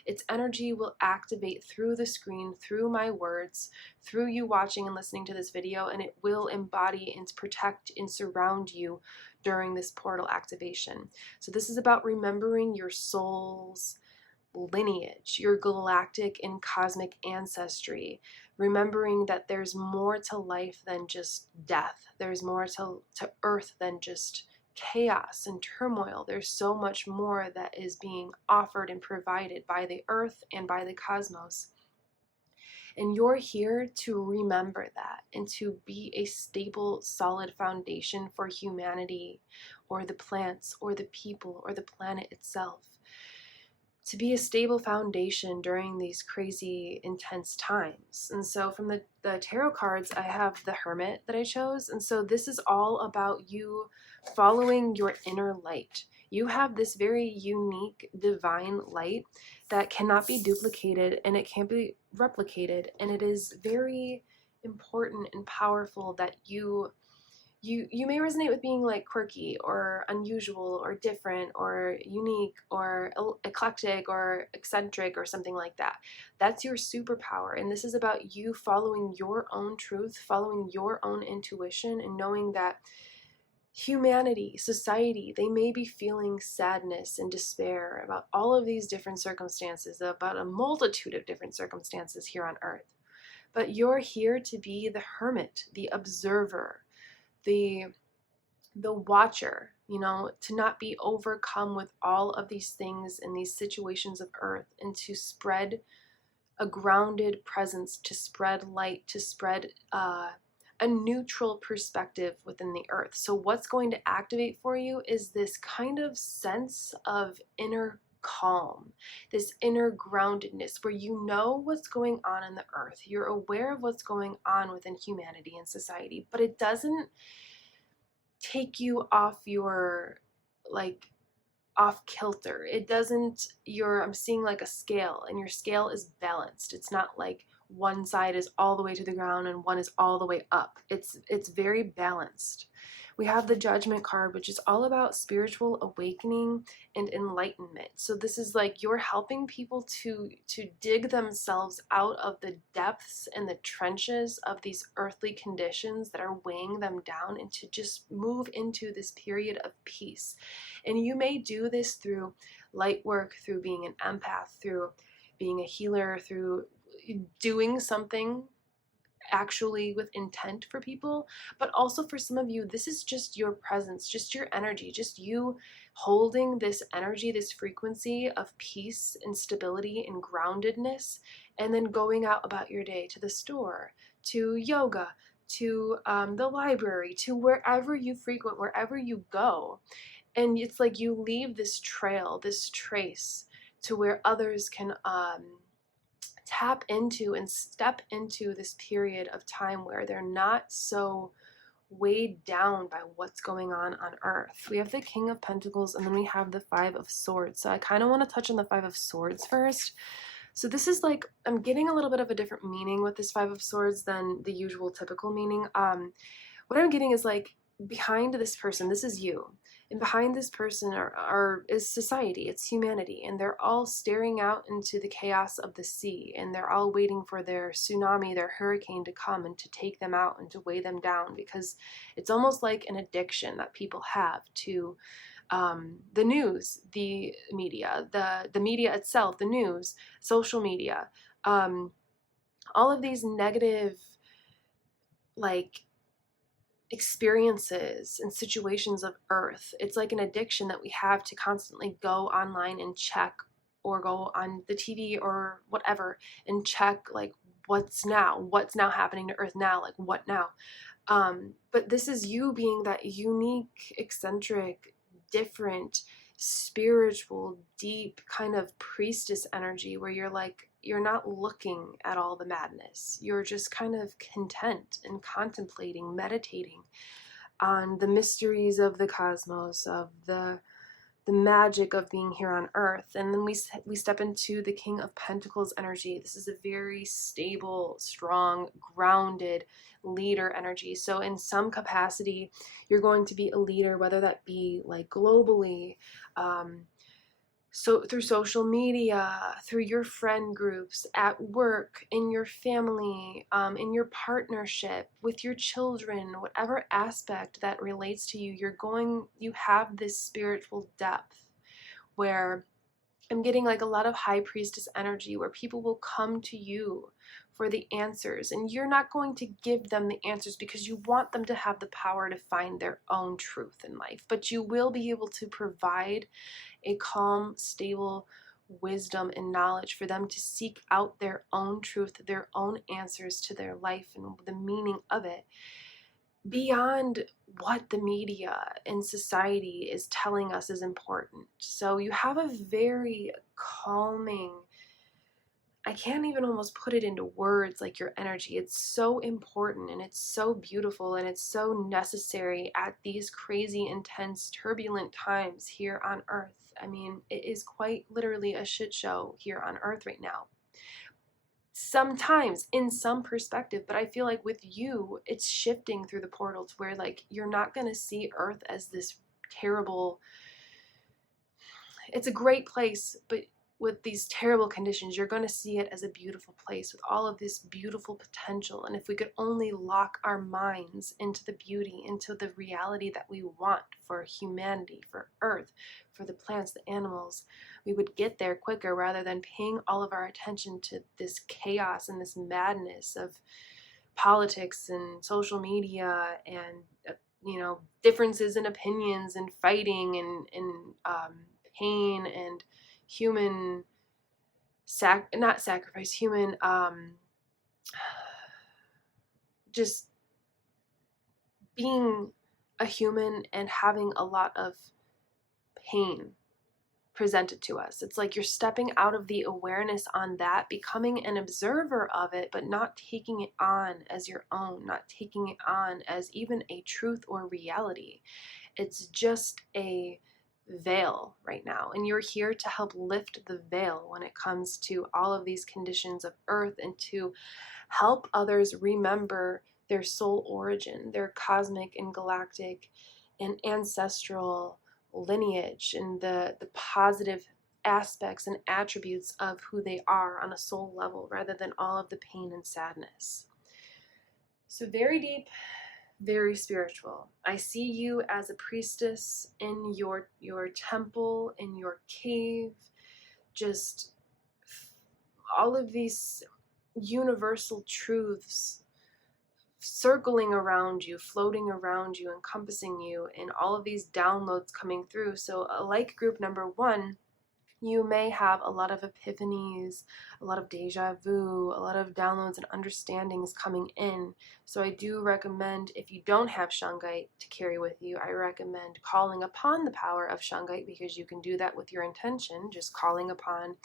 its energy will activate through the screen, through my words, through you watching and listening to this video, and it will embody and protect and surround you during this portal activation. So this is about remembering your soul's lineage, your galactic and cosmic ancestry, remembering that there's more to life than just death. There's more to Earth than just chaos and turmoil. There's so much more that is being offered and provided by the Earth and by the cosmos. And you're here to remember that and to be a stable, solid foundation for humanity or the plants or the people or the planet itself. To be a stable foundation during these crazy, intense times. And so from the tarot cards, I have the Hermit that I chose. And so this is all about you following your inner light. You have this very unique divine light that cannot be duplicated and it can't be replicated. And it is very important and powerful that you may resonate with being like quirky or unusual or different or unique or eclectic or eccentric or something like that. That's your superpower. And this is about you following your own truth, following your own intuition, and knowing that humanity, society, they may be feeling sadness and despair about all of these different circumstances, about a multitude of different circumstances here on Earth. But you're here to be the hermit, the observer, the watcher, you know, to not be overcome with all of these things and these situations of earth, and to spread a grounded presence, to spread light, to spread a neutral perspective within the earth. So what's going to activate for you is this kind of sense of inner calm, this inner groundedness, where you know what's going on in the earth. You're aware of what's going on within humanity and society, but it doesn't take you off your, like, off kilter. It doesn't, I'm seeing like a scale, and your scale is balanced. It's not like one side is all the way to the ground and one is all the way up. It's very balanced. We have the Judgment card, which is all about spiritual awakening and enlightenment. So this is like you're helping people to dig themselves out of the depths and the trenches of these earthly conditions that are weighing them down, and to just move into this period of peace. And you may do this through light work, through being an empath, through being a healer, through doing something actually with intent for people. But also for some of you, this is just your presence, just your energy, just you holding this energy, this frequency of peace and stability and groundedness, and then going out about your day, to the store, to yoga, to the library, to wherever you frequent, wherever you go. And it's like you leave this trail, this trace, to where others can tap into and step into this period of time where they're not so weighed down by what's going on earth. We have the King of Pentacles, and then we have the Five of Swords. So I kind of want to touch on the Five of Swords first. So this is like, I'm getting a little bit of a different meaning with this Five of Swords than the usual typical meaning. What I'm getting is like, behind this person, this is you. And behind this person is society, it's humanity, and they're all staring out into the chaos of the sea, and they're all waiting for their tsunami, their hurricane to come and to take them out and to weigh them down, because it's almost like an addiction that people have to the news, the media, the media itself, the news, social media, all of these negative, like, experiences and situations of earth. It's like an addiction that we have to constantly go online and check, or go on the TV or whatever and check, like, what's now happening to earth now, like what now. But this is you being that unique, eccentric, different, spiritual, deep kind of priestess energy, where you're like, you're not looking at all the madness. You're just kind of content and contemplating, meditating on the mysteries of the cosmos, of the magic of being here on earth. And then we step into the King of Pentacles energy. This is a very stable, strong, grounded leader energy. So in some capacity, you're going to be a leader, whether that be like globally, so through social media, through your friend groups, at work, in your family, in your partnership, with your children, whatever aspect that relates to you, you have this spiritual depth where I'm getting like a lot of high priestess energy, where people will come to you for the answers, and you're not going to give them the answers because you want them to have the power to find their own truth in life, but you will be able to provide a calm, stable wisdom and knowledge for them to seek out their own truth, their own answers to their life and the meaning of it, beyond what the media and society is telling us is important. So you have a very calming, I can't even almost put it into words, like your energy. It's so important, and it's so beautiful, and it's so necessary at these crazy, intense, turbulent times here on Earth. I mean, it is quite literally a shit show here on Earth right now. Sometimes in some perspective, but I feel like with you, it's shifting through the portal to where, like, you're not going to see Earth as this terrible, it's a great place, but with these terrible conditions, you're going to see it as a beautiful place with all of this beautiful potential. And if we could only lock our minds into the beauty, into the reality that we want for humanity, for Earth, for the plants, the animals, we would get there quicker, rather than paying all of our attention to this chaos and this madness of politics and social media and differences in opinions and fighting and pain and human not sacrifice, human just being a human and having a lot of pain presented to us. It's like you're stepping out of the awareness on that, becoming an observer of it, but not taking it on as your own, not taking it on as even a truth or reality. It's just a veil right now, and you're here to help lift the veil when it comes to all of these conditions of earth, and to help others remember their soul origin, their cosmic and galactic and ancestral lineage, and the positive aspects and attributes of who they are on a soul level, rather than all of the pain and sadness. So very deep, very spiritual. I see you as a priestess in your temple, in your cave, just all of these universal truths circling around you, floating around you, encompassing you, and all of these downloads coming through. So like group number 1, you may have a lot of epiphanies, a lot of deja vu, a lot of downloads and understandings coming in. So I do recommend, if you don't have Shungite to carry with you, I recommend calling upon the power of Shungite, because you can do that with your intention, just calling upon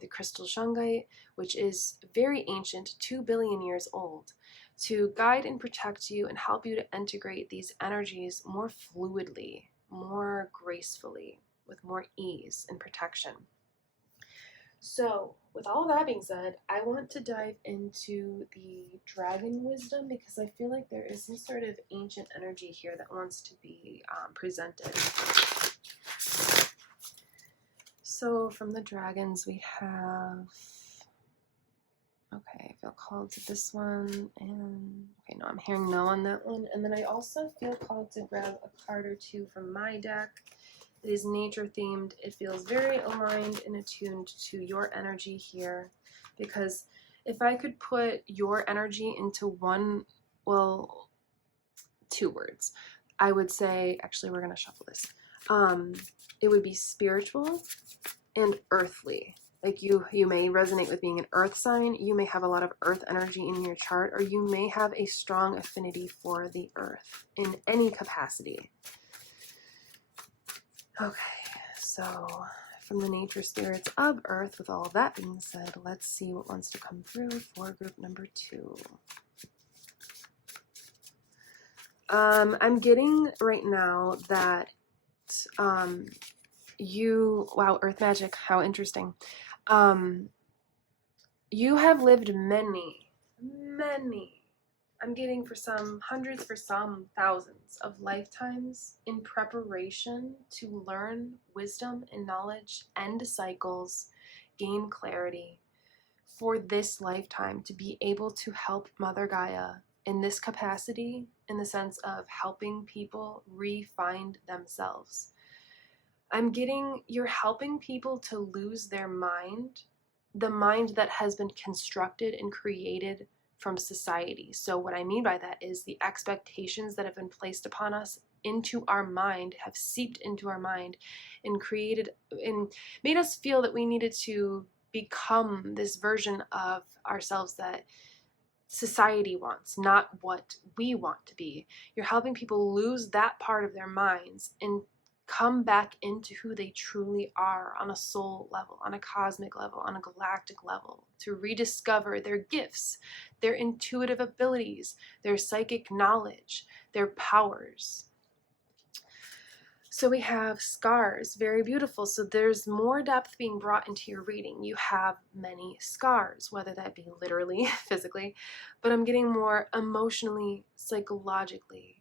the crystal Shungite, which is very ancient, 2 billion years old, to guide and protect you and help you to integrate these energies more fluidly, more gracefully, with more ease and protection. So, with all of that being said, I want to dive into the dragon wisdom, because I feel like there is some sort of ancient energy here that wants to be presented. So, from the dragons, we have... Okay, I feel called to this one, and okay, no, I'm hearing no on that one. And then I also feel called to grab a card or two from my deck. It is nature themed. It feels very aligned and attuned to your energy here, because if I could put your energy into two words, I would say, actually, we're going to shuffle this. It would be spiritual and earthly. Like you may resonate with being an earth sign. You may have a lot of earth energy in your chart, or you may have a strong affinity for the earth in any capacity. Okay, so from the nature spirits of earth, with all of that being said, let's see what wants to come through for group number 2. I'm getting right now that wow, earth magic, how interesting. You have lived many, I'm getting for some hundreds, for some thousands of lifetimes in preparation to learn wisdom and knowledge, end cycles, gain clarity, for this lifetime to be able to help Mother Gaia in this capacity, in the sense of helping people re-find themselves. I'm getting, you're helping people to lose their mind, the mind that has been constructed and created from society. So what I mean by that is the expectations that have been placed upon us into our mind, have seeped into our mind and created and made us feel that we needed to become this version of ourselves that society wants, not what we want to be. You're helping people lose that part of their minds and come back into who they truly are on a soul level, on a cosmic level, on a galactic level, to rediscover their gifts, their intuitive abilities, their psychic knowledge, their powers. So we have scars, very beautiful. So there's more depth being brought into your reading. You have many scars, whether that be literally, physically, but I'm getting more emotionally, psychologically,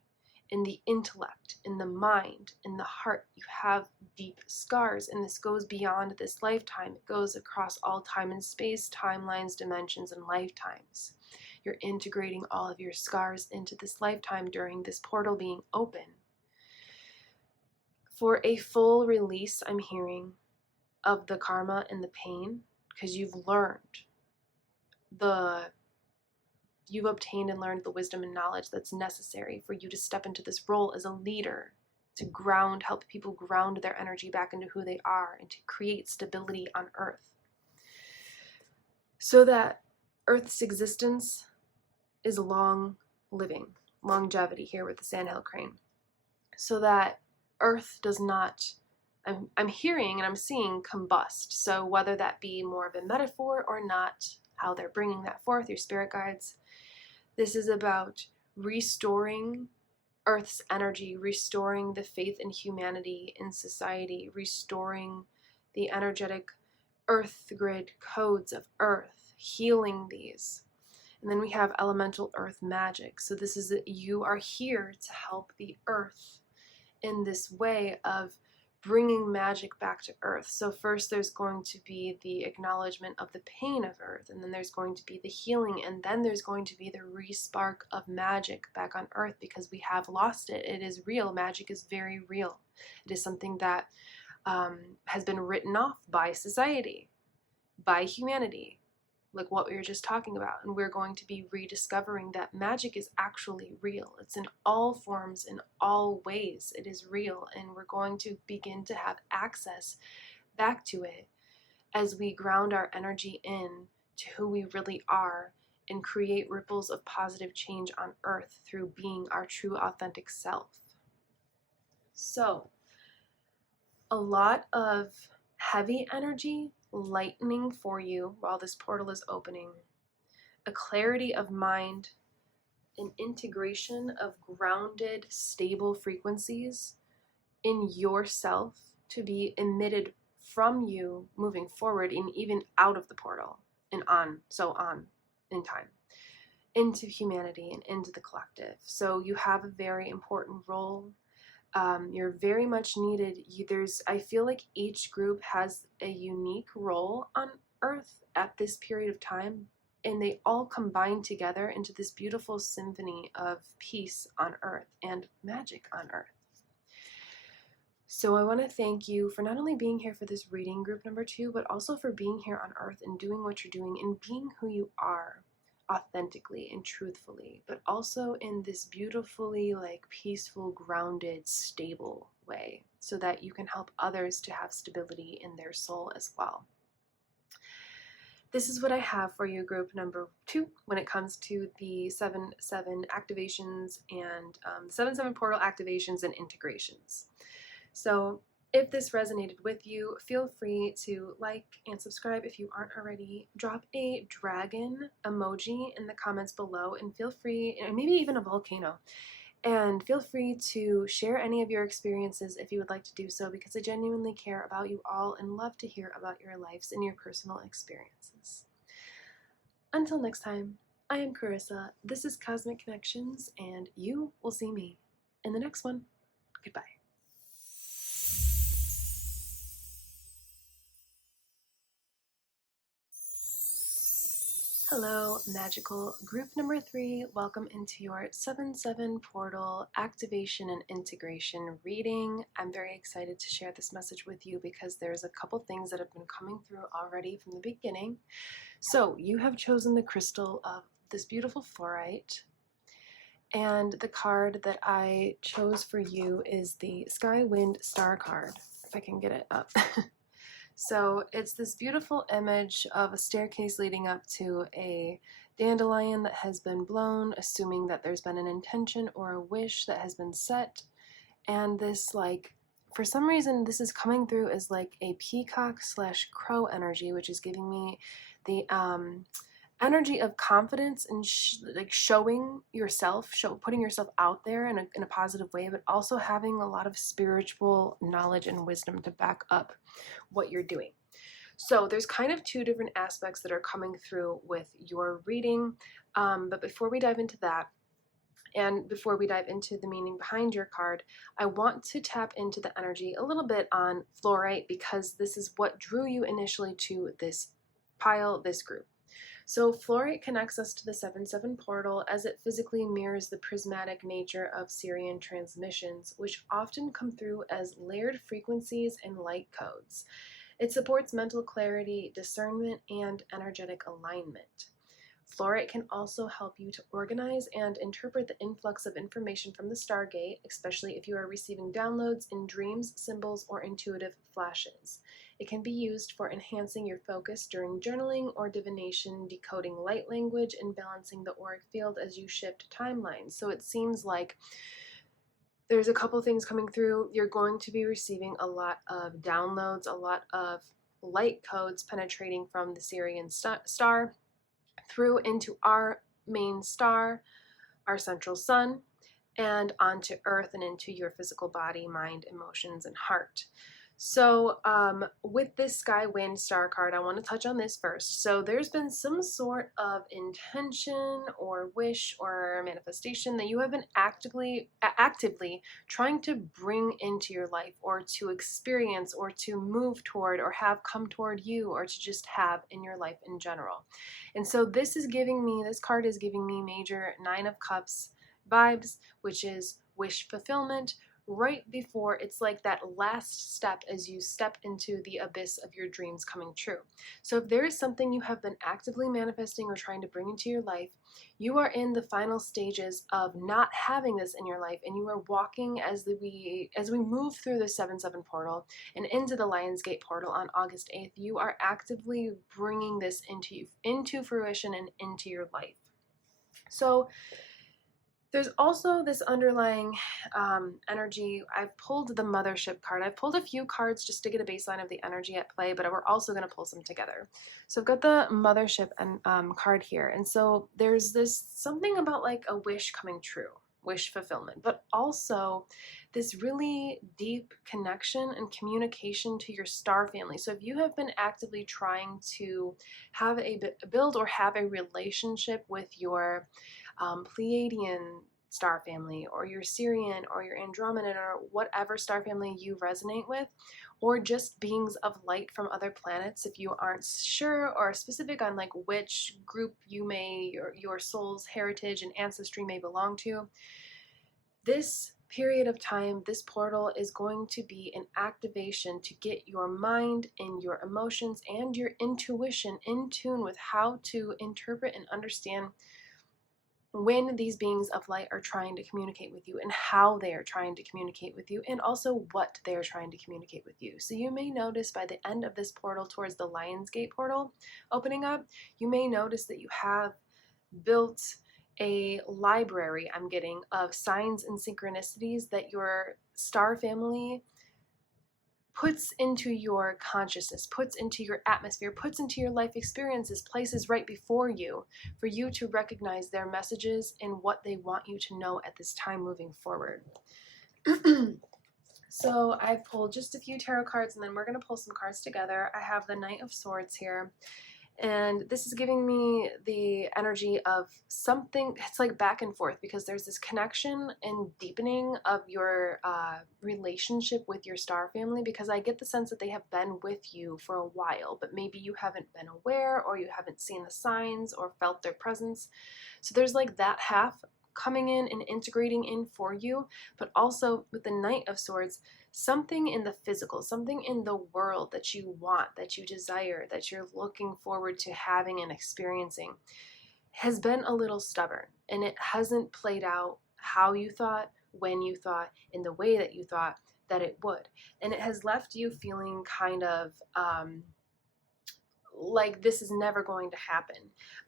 in the intellect, in the mind, in the heart. You have deep scars, and this goes beyond this lifetime. It goes across all time and space, timelines, dimensions, and lifetimes. You're integrating all of your scars into this lifetime during this portal being open. For a full release, I'm hearing, of the karma and the pain, because you've learned the you've obtained and learned the wisdom and knowledge that's necessary for you to step into this role as a leader, to help people ground their energy back into who they are and to create stability on Earth. So that Earth's existence is long living, longevity here with the sandhill crane. So that Earth does not, I'm hearing and I'm seeing combust. So whether that be more of a metaphor or not, how they're bringing that forth, your spirit guides, this is about restoring Earth's energy, restoring the faith in humanity, in society, restoring the energetic Earth grid codes of Earth, healing these. And then we have elemental Earth magic. So this is, you are here to help the Earth in this way of bringing magic back to Earth. So first there's going to be the acknowledgement of the pain of Earth, and then there's going to be the healing, and then there's going to be the re-spark of magic back on Earth, because we have lost it. It is real. Magic is very real. It is something that has been written off by society, by humanity, like what we were just talking about. And we're going to be rediscovering that magic is actually real. It's in all forms, in all ways. It is real, and we're going to begin to have access back to it as we ground our energy in to who we really are and create ripples of positive change on Earth through being our true authentic self. So a lot of heavy energy lightening for you while this portal is opening, a clarity of mind, an integration of grounded, stable frequencies in yourself to be emitted from you moving forward and even out of the portal and on in time, into humanity and into the collective. So you have a very important role. You're very much needed. I feel like each group has a unique role on Earth at this period of time, and they all combine together into this beautiful symphony of peace on Earth and magic on Earth. So I want to thank you for not only being here for this reading, group number 2, but also for being here on Earth and doing what you're doing and being who you are authentically and truthfully, but also in this beautifully peaceful, grounded, stable way, so that you can help others to have stability in their soul as well. This is what I have for you, group number 2, when it comes to the 7/7 activations and 7/7 portal activations and integrations. So if this resonated with you, feel free to like and subscribe if you aren't already. Drop a dragon emoji in the comments below, and feel free, and maybe even a volcano, and feel free to share any of your experiences if you would like to do so, because I genuinely care about you all and love to hear about your lives and your personal experiences. Until next time, I am Carissa, this is Cosmic Connections, and you will see me in the next one. Goodbye. Hello, magical group number 3. Welcome into your 7/7 portal activation and integration reading. I'm very excited to share this message with you because there's a couple things that have been coming through already from the beginning. So you have chosen the crystal of this beautiful fluorite, and the card that I chose for you is the Sky, Wind, Star card, if I can get it up. So it's this beautiful image of a staircase leading up to a dandelion that has been blown, assuming that there's been an intention or a wish that has been set. And this, for some reason, this is coming through as a peacock/crow energy, which is giving me the energy of confidence and showing yourself, putting yourself out there in a positive way, but also having a lot of spiritual knowledge and wisdom to back up what you're doing. So there's kind of 2 different aspects that are coming through with your reading, but before we dive into that, and before we dive into the meaning behind your card, I want to tap into the energy a little bit on fluorite, because this is what drew you initially to this pile, this group. So fluorite connects us to the 7/7 portal as it physically mirrors the prismatic nature of Sirian transmissions, which often come through as layered frequencies and light codes. It supports mental clarity, discernment, and energetic alignment. Fluorite can also help you to organize and interpret the influx of information from the Stargate, especially if you are receiving downloads in dreams, symbols, or intuitive flashes. It can be used for enhancing your focus during journaling or divination, decoding light language, and balancing the auric field as you shift timelines. So it seems like there's a couple things coming through. You're going to be receiving a lot of downloads, a lot of light codes penetrating from the Sirian star through into our main star, our central sun, and onto Earth and into your physical body, mind, emotions, and heart. So with this Sky Wind star card, I want to touch on this first. So there's been some sort of intention or wish or manifestation that you have been actively trying to bring into your life, or to experience, or to move toward, or have come toward you, or to just have in your life in general. And so this card is giving me major Nine of Cups vibes, which is wish fulfillment, right before it's like that last step as you step into the abyss of your dreams coming true. So if there is something you have been actively manifesting or trying to bring into your life, you are in the final stages of not having this in your life, and you are walking as we move through the 7/7 portal and into the Lionsgate portal on August 8th. You are actively bringing this into fruition and into your life. So there's also this underlying energy. I've pulled the Mothership card. I've pulled a few cards just to get a baseline of the energy at play, but we're also going to pull some together. So I've got the Mothership card here. And so there's this something about like a wish coming true, wish fulfillment, but also this really deep connection and communication to your star family. So if you have been actively trying to have build or have a relationship with your Pleiadian star family, or your Sirian, or your Andromedan, or whatever star family you resonate with, or just beings of light from other planets, if you aren't sure or specific on like which group your soul's heritage and ancestry may belong to, this period of time, this portal is going to be an activation to get your mind and your emotions and your intuition in tune with how to interpret and understand when these beings of light are trying to communicate with you, and how they are trying to communicate with you, and also what they are trying to communicate with you. So you may notice by the end of this portal towards the Lionsgate portal opening up, you may notice that you have built a library, I'm getting, of signs and synchronicities that your star family puts into your consciousness, puts into your atmosphere, puts into your life experiences, places right before you for you to recognize their messages and what they want you to know at this time moving forward. So I've pulled just a few tarot cards, and then we're going to pull some cards together. I have the Knight of Swords here. And this is giving me the energy of something. It's like back and forth, because there's this connection and deepening of your relationship with your star family, because I get the sense that they have been with you for a while, but maybe you haven't been aware, or you haven't seen the signs or felt their presence. So there's like that half coming in and integrating in for you, but also with the Knight of Swords, something in the physical, something in the world that you want, that you desire, that you're looking forward to having and experiencing, has been a little stubborn, and it hasn't played out how you thought, when you thought, in the way that you thought that it would. And it has left you feeling kind of like this is never going to happen.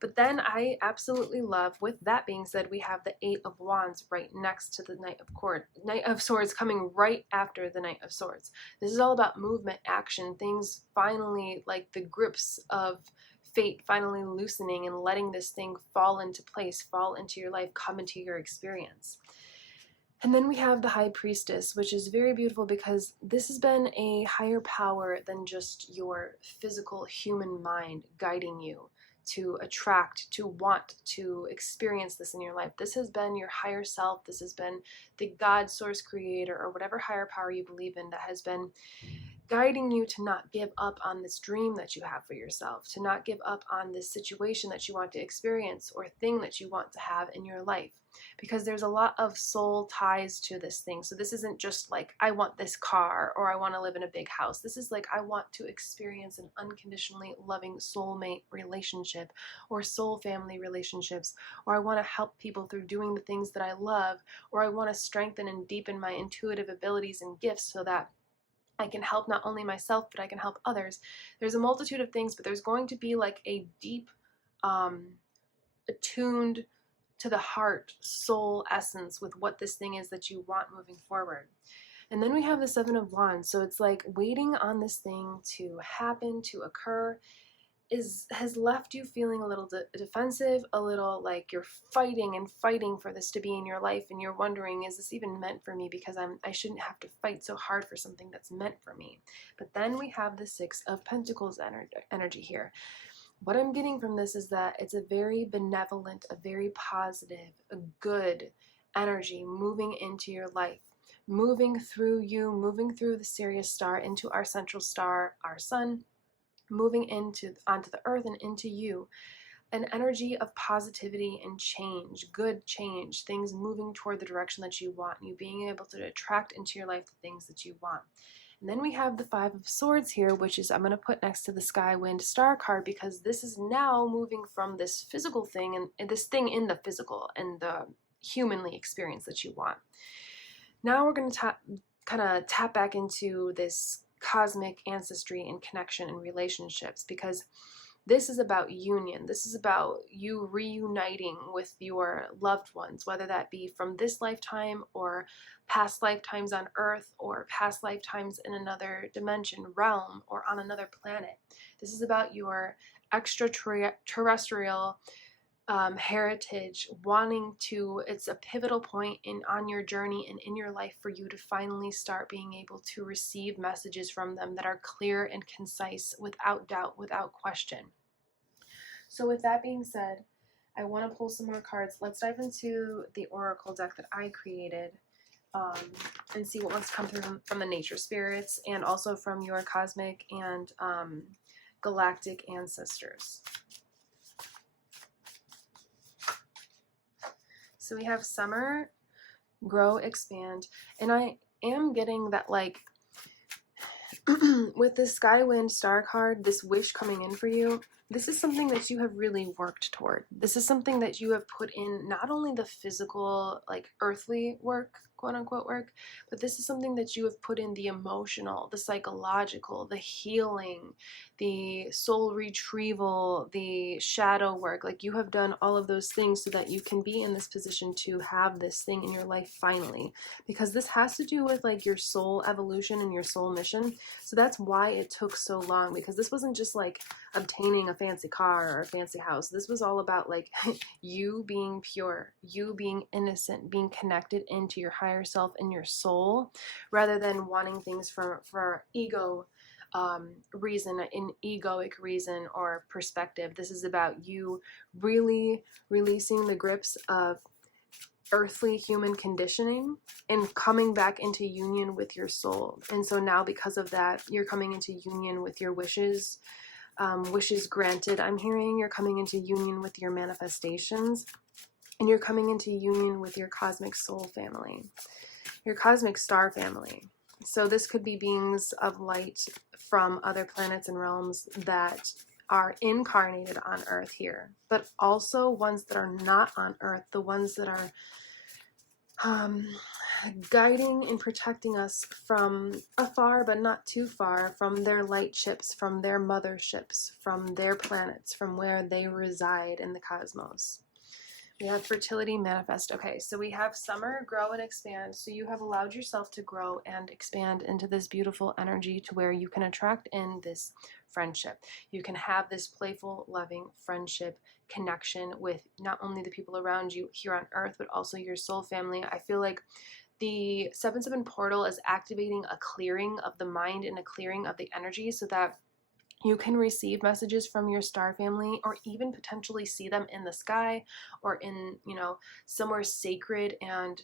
But then I absolutely love, with that being said, we have the Eight of Wands right next to the Knight of Swords, coming right after the Knight of Swords. This is all about movement, action, things finally, like the grips of fate finally loosening and letting this thing fall into place, fall into your life, come into your experience. And then we have the High Priestess, which is very beautiful, because this has been a higher power than just your physical human mind guiding you to attract, to want to experience this in your life. This has been your higher self. This has been the God, source, creator, or whatever higher power you believe in, that has been guiding you to not give up on this dream that you have for yourself, to not give up on this situation that you want to experience or thing that you want to have in your life. Because there's a lot of soul ties to this thing. So this isn't just like, I want this car or I want to live in a big house. This is like, I want to experience an unconditionally loving soulmate relationship or soul family relationships, or I want to help people through doing the things that I love, or I want to strengthen and deepen my intuitive abilities and gifts so that I can help not only myself, but I can help others. There's a multitude of things, but there's going to be like a deep, attuned to the heart, soul essence with what this thing is that you want moving forward. And then we have the Seven of Wands. So it's like waiting on this thing to happen, to occur, has left you feeling a little defensive, a little like you're fighting and fighting for this to be in your life, and you're wondering, is this even meant for me? Because I shouldn't have to fight so hard for something that's meant for me. But then we have the Six of Pentacles energy here. What I'm getting from this is that it's a very benevolent, a very positive, a good energy moving into your life, moving through you, moving through the Sirius star into our central star, our sun, moving onto the earth and into you. An energy of positivity and change, good change, things moving toward the direction that you want, you being able to attract into your life the things that you want. And then we have the Five of Swords here, which is I'm going to put next to the Sky, Wind, Star card, because this is now moving from this physical thing and this thing in the physical and the humanly experience that you want. Now we're going to kind of tap back into this cosmic ancestry and connection and relationships, because this is about union. This is about you reuniting with your loved ones, whether that be from this lifetime or past lifetimes on Earth or past lifetimes in another dimension, realm, or on another planet. This is about your extraterrestrial heritage, wanting to, it's a pivotal point on your journey and in your life for you to finally start being able to receive messages from them that are clear and concise, without doubt, without question. So with that being said, I want to pull some more cards. Let's dive into the oracle deck that I created and see what wants to come through from the nature spirits and also from your cosmic and galactic ancestors. So we have summer, grow, expand, and I am getting that, like, with this Sky, Wind, Star card, this wish coming in for you, this is something that you have really worked toward. This is something that you have put in not only the physical, like earthly work, quote unquote work, but this is something that you have put in the emotional, the psychological, the healing, the soul retrieval, the shadow work. Like, you have done all of those things so that you can be in this position to have this thing in your life finally, because this has to do with like your soul evolution and your soul mission. So that's why it took so long, because this wasn't just like obtaining a fancy car or a fancy house. This was all about like you being pure, you being innocent, being connected into your higher self and your soul, rather than wanting things for ego reason, an egoic reason or perspective. This is about you really releasing the grips of earthly human conditioning and coming back into union with your soul. And so now, because of that, you're coming into union with your wishes, wishes granted. I'm hearing you're coming into union with your manifestations, and you're coming into union with your cosmic soul family, your cosmic star family. So this could be beings of light from other planets and realms that are incarnated on Earth here, but also ones that are not on Earth, the ones that are guiding and protecting us from afar, but not too far, from their light ships, from their motherships, from their planets, from where they reside in the cosmos. We have fertility, manifest. Okay, so we have summer, grow, and expand. So you have allowed yourself to grow and expand into this beautiful energy to where you can attract in this friendship. You can have this playful, loving friendship connection with not only the people around you here on Earth, but also your soul family. I feel like the 7/7 portal is activating a clearing of the mind and a clearing of the energy so that you can receive messages from your star family, or even potentially see them in the sky or in, somewhere sacred and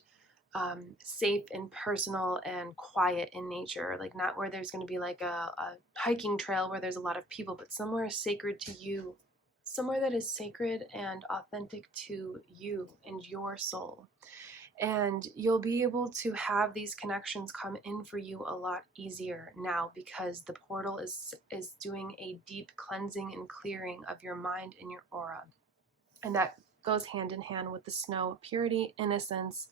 safe and personal and quiet in nature, like not where there's going to be like a hiking trail where there's a lot of people, but somewhere sacred to you, somewhere that is sacred and authentic to you and your soul. And you'll be able to have these connections come in for you a lot easier now, because the portal is doing a deep cleansing and clearing of your mind and your aura. And that goes hand in hand with the snow purity, innocence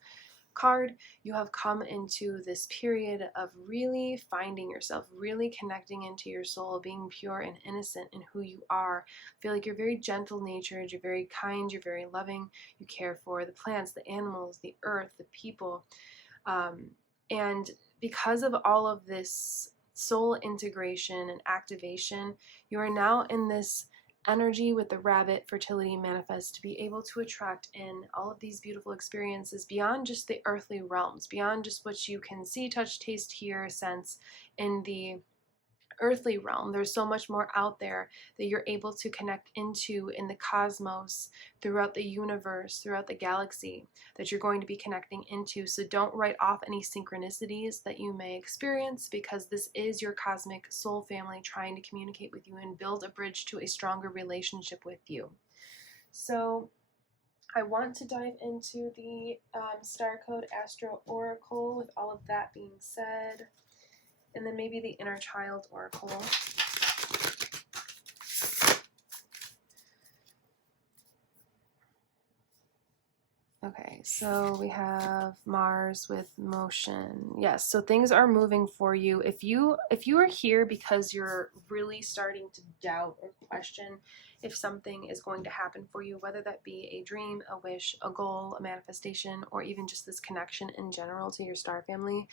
card. You have come into this period of really finding yourself, really connecting into your soul, being pure and innocent in who you are. I feel like you're very gentle natured, you're very kind, you're very loving, you care for the plants, the animals, the earth, the people. And because of all of this soul integration and activation, you are now in this energy with the rabbit fertility manifest to be able to attract in all of these beautiful experiences beyond just the earthly realms, beyond just what you can see, touch, taste, hear, sense in the earthly realm. There's so much more out there that you're able to connect into in the cosmos, throughout the universe, throughout the galaxy, that you're going to be connecting into. So don't write off any synchronicities that you may experience, because this is your cosmic soul family trying to communicate with you and build a bridge to a stronger relationship with you. So I want to dive into the Star Code Astro Oracle with all of that being said. And then maybe the Inner Child Oracle. Okay, so we have Mars with motion. Yes, so things are moving for you. If you are here because you're really starting to doubt or question if something is going to happen for you, whether that be a dream, a wish, a goal, a manifestation, or even just this connection in general to your star family,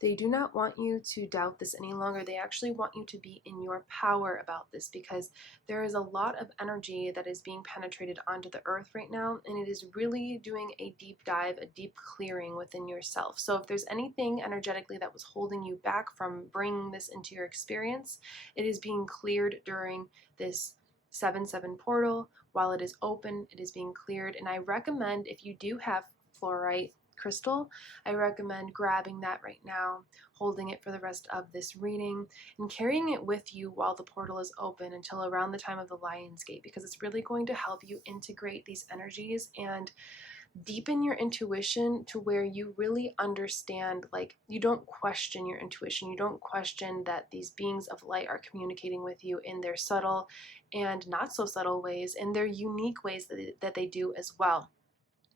they do not want you to doubt this any longer. They actually want you to be in your power about this, because there is a lot of energy that is being penetrated onto the earth right now, and it is really doing a deep dive, a deep clearing within yourself. So if there's anything energetically that was holding you back from bringing this into your experience, it is being cleared during this 7/7 portal. While it is open, it is being cleared. And I recommend, if you do have fluorite crystal, I recommend grabbing that right now, holding it for the rest of this reading, and carrying it with you while the portal is open until around the time of the Lion's Gate, because it's really going to help you integrate these energies and deepen your intuition to where you really understand, like, you don't question your intuition, you don't question that these beings of light are communicating with you in their subtle and not so subtle ways, in their unique ways that they do as well.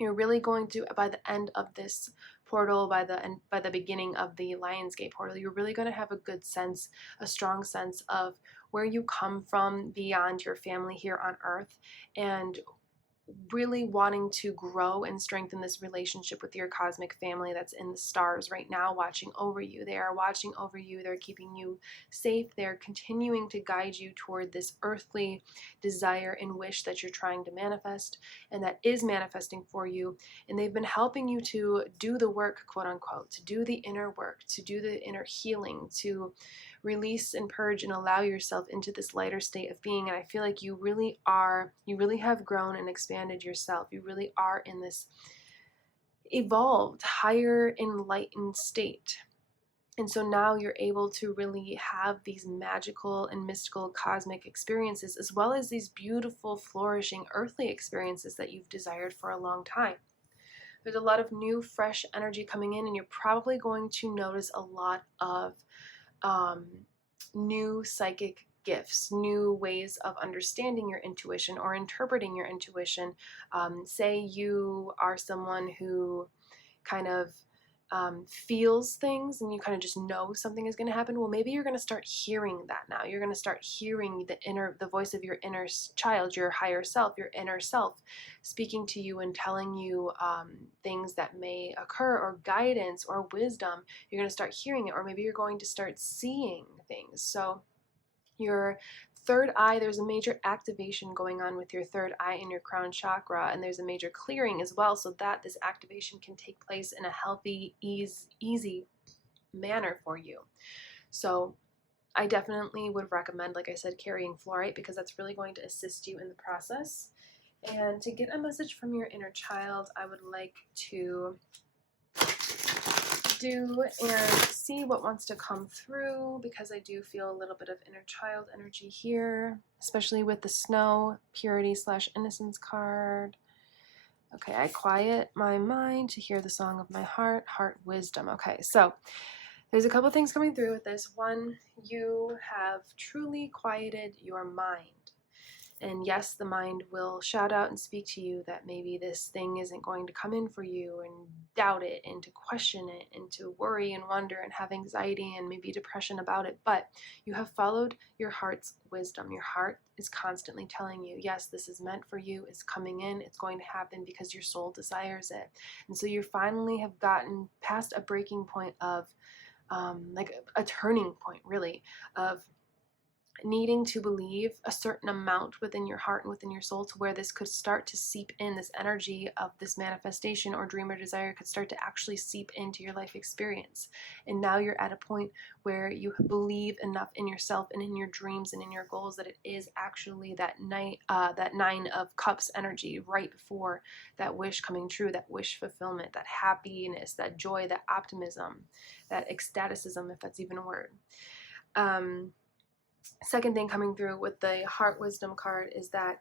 You're really going to, by the end of this portal, by the beginning of the Lionsgate portal, you're really going to have a good sense, a strong sense of where you come from beyond your family here on Earth, and really wanting to grow and strengthen this relationship with your cosmic family that's in the stars right now, watching over you. They are watching over you. They're keeping you safe. They're continuing to guide you toward this earthly desire and wish that you're trying to manifest, and that is manifesting for you. And they've been helping you to do the work, quote unquote, to do the inner work, to do the inner healing, to release and purge and allow yourself into this lighter state of being. And I feel like you really have grown and expanded yourself. You really are in this evolved, higher enlightened state. And so now you're able to really have these magical and mystical cosmic experiences, as well as these beautiful, flourishing earthly experiences that you've desired for a long time. There's a lot of new, fresh energy coming in, and you're probably going to notice a lot of new psychic gifts, new ways of understanding your intuition or interpreting your intuition. Say you are someone who kind of feels things, and you kind of just know something is going to happen. Well, maybe you're going to start hearing that now. You're going to start hearing the voice of your inner child, your higher self, your inner self, speaking to you and telling you things that may occur, or guidance or wisdom. You're going to start hearing it, or maybe you're going to start seeing things. So your third eye, there's a major activation going on with your third eye in your crown chakra, and there's a major clearing as well, so that this activation can take place in a healthy, easy manner for you. So I definitely would recommend, like I said, carrying fluorite, because that's really going to assist you in the process. And to get a message from your inner child, I would like to do and see what wants to come through, because I do feel a little bit of inner child energy here, especially with the snow, purity / innocence card. Okay, I quiet my mind to hear the song of my heart, heart wisdom. Okay, so there's a couple things coming through with this. One, you have truly quieted your mind. And yes, the mind will shout out and speak to you that maybe this thing isn't going to come in for you, and doubt it, and to question it, and to worry and wonder and have anxiety and maybe depression about it. But you have followed your heart's wisdom. Your heart is constantly telling you, yes, this is meant for you, it's coming in, it's going to happen because your soul desires it. And so you finally have gotten past a breaking point of, like a turning point, really, of needing to believe a certain amount within your heart and within your soul, to where this could start to seep in, this energy of this manifestation or dream or desire could start to actually seep into your life experience. And now you're at a point where you believe enough in yourself and in your dreams and in your goals that it is actually that that 9 of cups energy right before that wish coming true, that wish fulfillment, that happiness, that joy, that optimism, that ecstaticism, if that's even a word. Second thing coming through with the heart wisdom card is that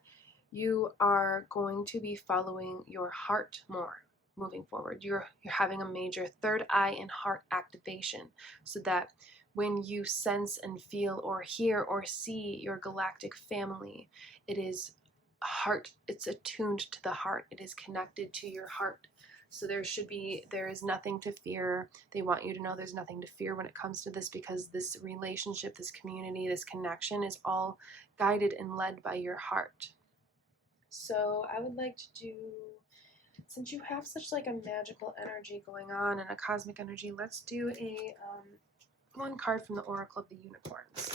you are going to be following your heart more moving forward. You're having a major third eye and heart activation, so that when you sense and feel or hear or see your galactic family, it is heart, it's attuned to the heart, it is connected to your heart. So there is nothing to fear. They want you to know there's nothing to fear when it comes to this, because this relationship, this community, this connection is all guided and led by your heart. So I would like to do, since you have such like a magical energy going on and a cosmic energy, let's do a one card from the Oracle of the Unicorns.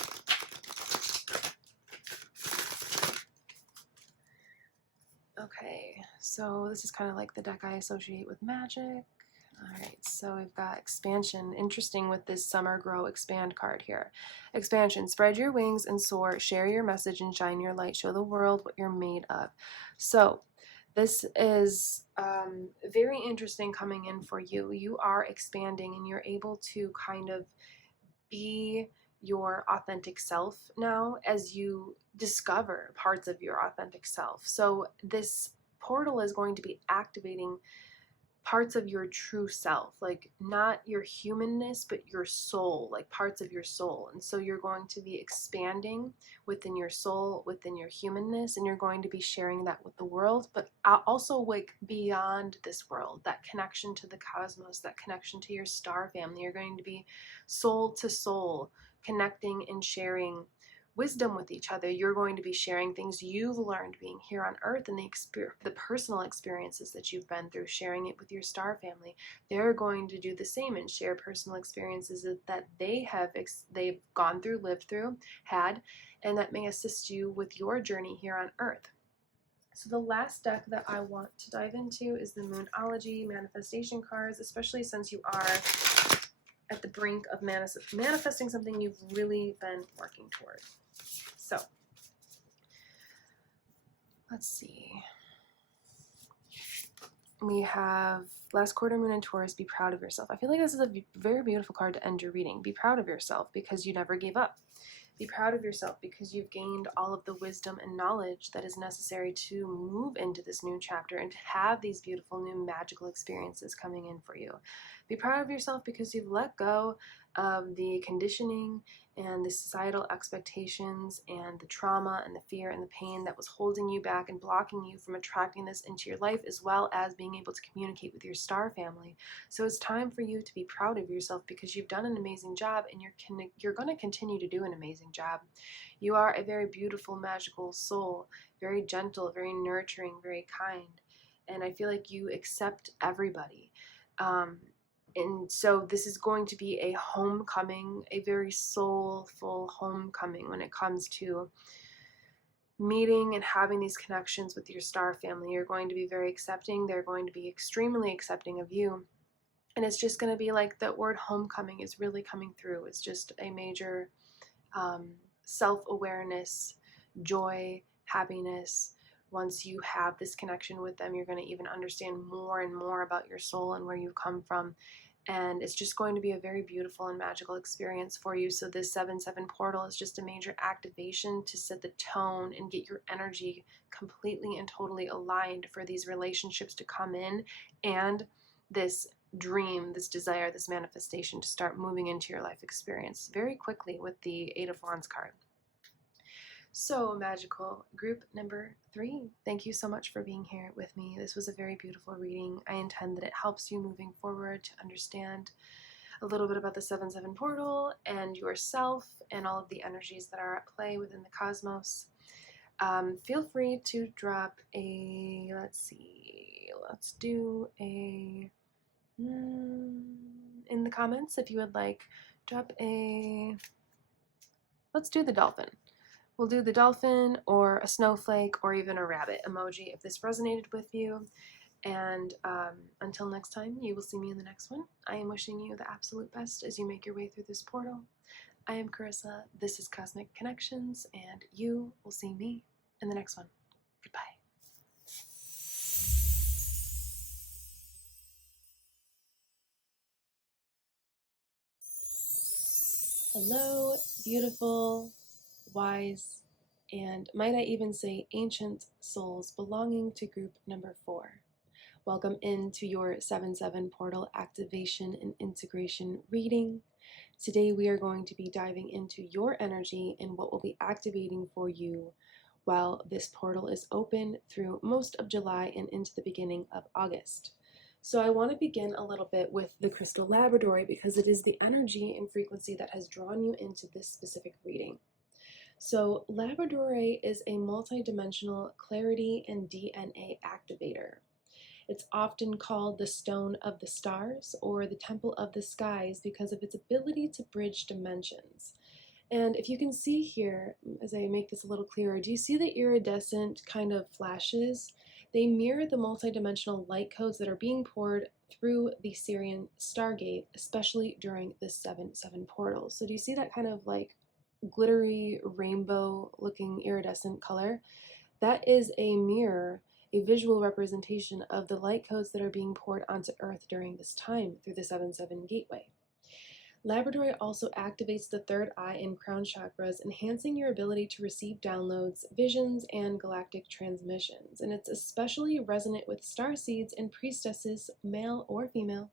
Okay, so this is kind of like the deck I associate with magic. Alright, so we've got expansion. Interesting with this summer grow expand card here. Expansion, spread your wings and soar, share your message and shine your light, show the world what you're made of. So this is very interesting coming in for you. You are expanding and you're able to kind of be your authentic self now as you discover parts of your authentic self. So this portal is going to be activating parts of your true self, like not your humanness, but your soul, like parts of your soul. And so you're going to be expanding within your soul, within your humanness, and you're going to be sharing that with the world, but also like beyond this world, that connection to the cosmos, that connection to your star family. You're going to be soul to soul, connecting and sharing wisdom with each other. You're going to be sharing things you've learned being here on Earth, and the personal experiences that you've been through, sharing it with your star family. They're going to do the same and share personal experiences that they've gone through, lived through, had, and that may assist you with your journey here on Earth. So the last deck that I want to dive into is the Moonology manifestation cards, especially since you are at the brink of manifesting something you've really been working toward. So, let's see. We have last quarter moon and Taurus, be proud of yourself. I feel like this is a very beautiful card to end your reading. Be proud of yourself because you never gave up. Be proud of yourself because you've gained all of the wisdom and knowledge that is necessary to move into this new chapter and to have these beautiful new magical experiences coming in for you. Be proud of yourself because you've let go of the conditioning and the societal expectations and the trauma and the fear and the pain that was holding you back and blocking you from attracting this into your life, as well as being able to communicate with your star family. So it's time for you to be proud of yourself because you've done an amazing job, and you're going to continue to do an amazing job. You are a very beautiful, magical soul, very gentle, very nurturing, very kind, and I feel like you accept everybody. And so this is going to be a homecoming, a very soulful homecoming when it comes to meeting and having these connections with your star family. You're going to be very accepting. They're going to be extremely accepting of you. And it's just going to be like that word homecoming is really coming through. It's just a major self-awareness, joy, happiness, once you have this connection with them, you're going to even understand more and more about your soul and where you've come from. And it's just going to be a very beautiful and magical experience for you. So this 7/7 portal is just a major activation to set the tone and get your energy completely and totally aligned for these relationships to come in, and this dream, this desire, this manifestation to start moving into your life experience very quickly with the Eight of Wands card. So magical. Group number 3, thank you so much for being here with me. This was a very beautiful reading. I intend that it helps you moving forward to understand a little bit about the 7/7 portal and yourself and all of the energies that are at play within the cosmos. Feel free to drop a, let's do a, in the comments if you would like, let's do the dolphin. We'll do the dolphin or a snowflake or even a rabbit emoji if this resonated with you. And until next time, you will see me in the next one. I am wishing you the absolute best as you make your way through this portal. I am Carissa. This is Cosmic Connections, and you will see me in the next one. Goodbye. Hello, beautiful, wise, and might I even say ancient souls belonging to group number 4. Welcome into your 7/7 portal activation and integration reading. Today we are going to be diving into your energy and what will be activating for you while this portal is open through most of July and into the beginning of August. So I want to begin a little bit with the crystal Labradorite because it is the energy and frequency that has drawn you into this specific reading. So Labradorite is a multidimensional clarity and DNA activator. It's often called the Stone of the Stars or the Temple of the Skies because of its ability to bridge dimensions. And if you can see here, as I make this a little clearer, do you see the iridescent kind of flashes? They mirror the multidimensional light codes that are being poured through the Sirian Stargate, especially during the 7/7 portal. So do you see that kind of like glittery rainbow looking iridescent color? That is a mirror, a visual representation of the light codes that are being poured onto Earth during this time through the 7/7 gateway. Labradorite also activates the third eye and crown chakras, enhancing your ability to receive downloads, visions, and galactic transmissions. And it's especially resonant with starseeds and priestesses, male or female,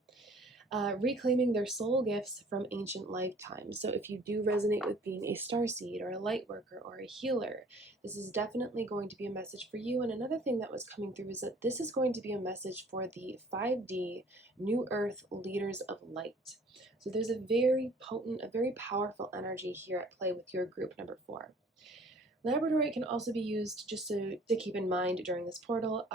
reclaiming their soul gifts from ancient lifetimes. So if you do resonate with being a starseed or a lightworker or a healer, this is definitely going to be a message for you. And another thing that was coming through is that this is going to be a message for the 5D New Earth leaders of light. So there's a very potent, a very powerful energy here at play with your group number 4. Labradorite can also be used, just to keep in mind during this portal,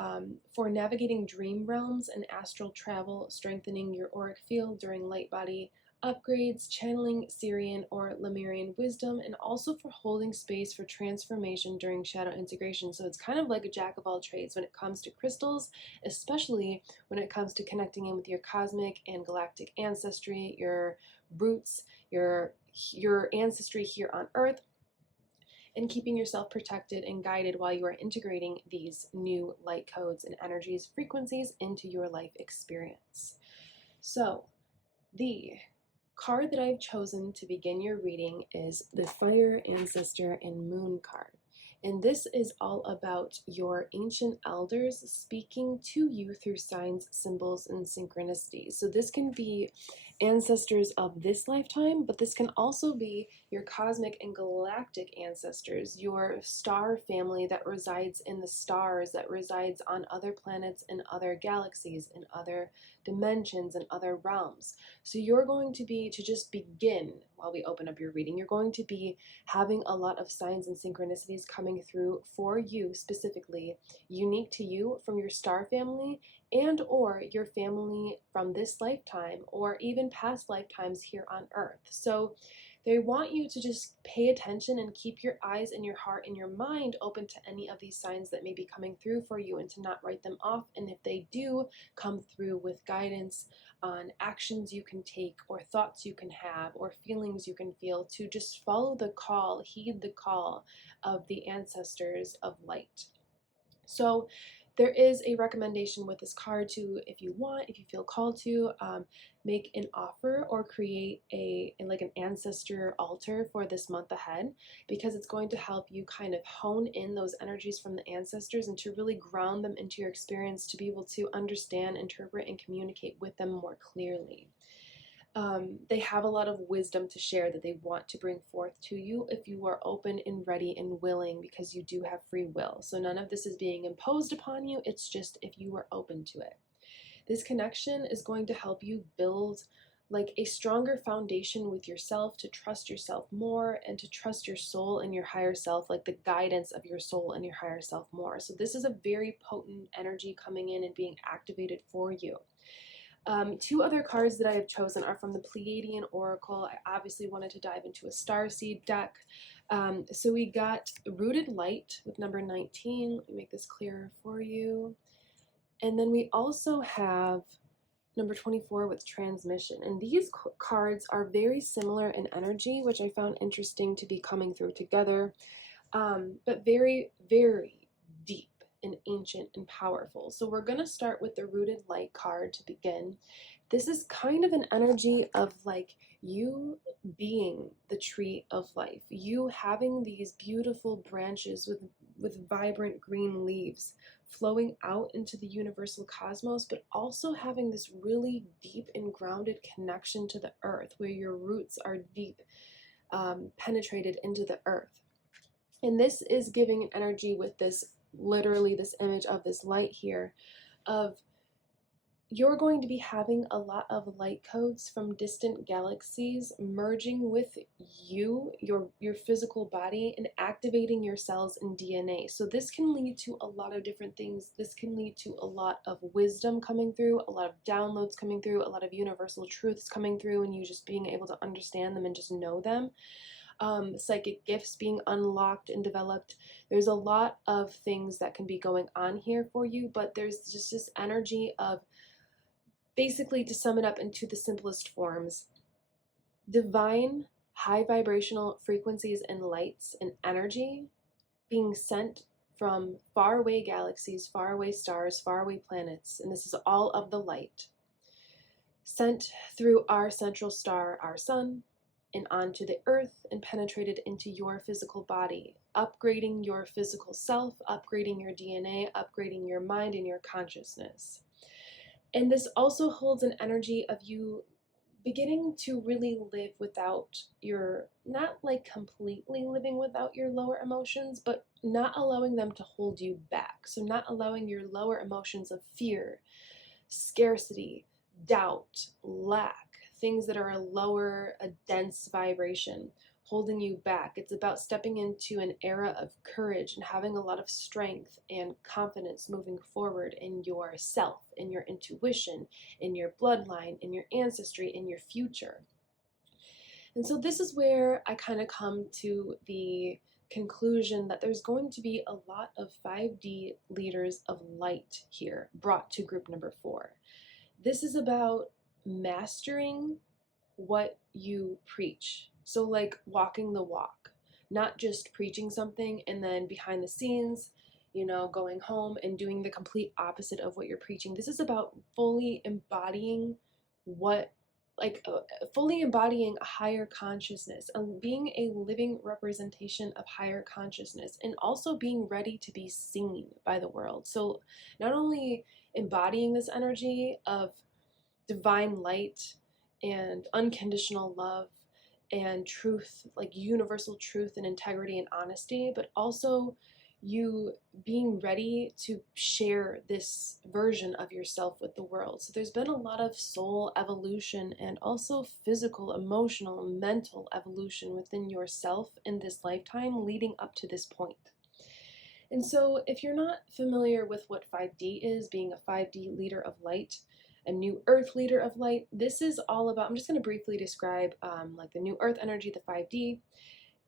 for navigating dream realms and astral travel, strengthening your auric field during light body upgrades, channeling Sirian or Lemurian wisdom, and also for holding space for transformation during shadow integration. So it's kind of like a jack of all trades when it comes to crystals, especially when it comes to connecting in with your cosmic and galactic ancestry, your roots, your ancestry here on Earth, and keeping yourself protected and guided while you are integrating these new light codes and energies, frequencies into your life experience. So, the card that I've chosen to begin your reading is the Fire, Ancestor, and Moon card. And this is all about your ancient elders speaking to you through signs, symbols, and synchronicities. So this can be ancestors of this lifetime, but this can also be your cosmic and galactic ancestors, your star family that resides in the stars, that resides on other planets and other galaxies, in other dimensions and other realms. So you're going to be, to just begin while we open up your reading, you're going to be having a lot of signs and synchronicities coming through for you specifically, unique to you from your star family and or your family from this lifetime or even past lifetimes here on Earth. So they want you to just pay attention and keep your eyes and your heart and your mind open to any of these signs that may be coming through for you and to not write them off. And if they do come through with guidance on actions you can take or thoughts you can have or feelings you can feel, to just follow the call, heed the call of the ancestors of light. So there is a recommendation with this card to, if you feel called to, make an offer or create like an ancestor altar for this month ahead, because it's going to help you kind of hone in those energies from the ancestors and to really ground them into your experience, to be able to understand, interpret, and communicate with them more clearly. They have a lot of wisdom to share that they want to bring forth to you if you are open and ready and willing, because you do have free will. So none of this is being imposed upon you. It's just if you are open to it. This connection is going to help you build like a stronger foundation with yourself, to trust yourself more and to trust your soul and your higher self, like the guidance of your soul and your higher self more. So this is a very potent energy coming in and being activated for you. Two other cards that I have chosen are from the Pleiadian Oracle. I obviously wanted to dive into a Starseed deck. So we got Rooted Light with number 19. Let me make this clearer for you. And then we also have number 24 with Transmission. And these cards are very similar in energy, which I found interesting to be coming through together, but very, very deep and ancient and powerful. So we're going to start with the Rooted Light card to begin. This is kind of an energy of like you being the tree of life, you having these beautiful branches with vibrant green leaves flowing out into the universal cosmos, but also having this really deep and grounded connection to the earth, where your roots are deep, penetrated into the earth. And this is giving an energy with this, literally this image of this light here, of you're going to be having a lot of light codes from distant galaxies merging with you, your physical body, and activating your cells and DNA. So this can lead to a lot of different things. This can lead to a lot of wisdom coming through, a lot of downloads coming through, a lot of universal truths coming through, and you just being able to understand them and just know them. Psychic gifts being unlocked and developed. There's a lot of things that can be going on here for you, but there's just this energy of, basically, to sum it up into the simplest forms, divine high vibrational frequencies and lights and energy being sent from faraway galaxies, faraway stars, faraway planets, and this is all of the light, sent through our central star, our sun, and onto the earth and penetrated into your physical body, upgrading your physical self, upgrading your DNA, upgrading your mind and your consciousness. And this also holds an energy of you beginning to really live without your, not like completely living without your lower emotions, but not allowing them to hold you back. So not allowing your lower emotions of fear, scarcity, doubt, lack, things that are a lower, a dense vibration, holding you back. It's about stepping into an era of courage and having a lot of strength and confidence moving forward in yourself, in your intuition, in your bloodline, in your ancestry, in your future. And so this is where I kind of come to the conclusion that there's going to be a lot of 5D leaders of light here brought to group number 4. This is about mastering what you preach. So like walking the walk, not just preaching something and then behind the scenes, going home and doing the complete opposite of what you're preaching. This is about fully embodying fully embodying a higher consciousness, being a living representation of higher consciousness, and also being ready to be seen by the world. So not only embodying this energy of divine light and unconditional love and truth, like universal truth and integrity and honesty, but also you being ready to share this version of yourself with the world. So there's been a lot of soul evolution and also physical, emotional, mental evolution within yourself in this lifetime leading up to this point. And so if you're not familiar with what 5D is, being a 5D leader of light, a new earth leader of light, this is all about, I'm just going to briefly describe like the new earth energy, the 5D.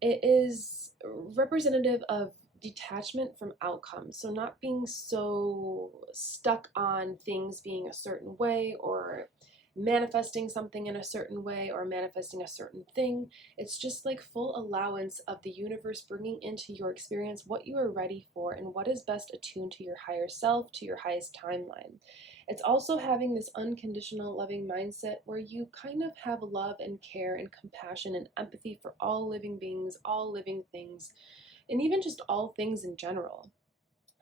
It is representative of detachment from outcomes. So not being so stuck on things being a certain way, or manifesting something in a certain way or manifesting a certain thing. It's just like full allowance of the universe bringing into your experience what you are ready for and what is best attuned to your higher self, to your highest timeline. It's also having this unconditional loving mindset where you kind of have love and care and compassion and empathy for all living beings, all living things, and even just all things in general.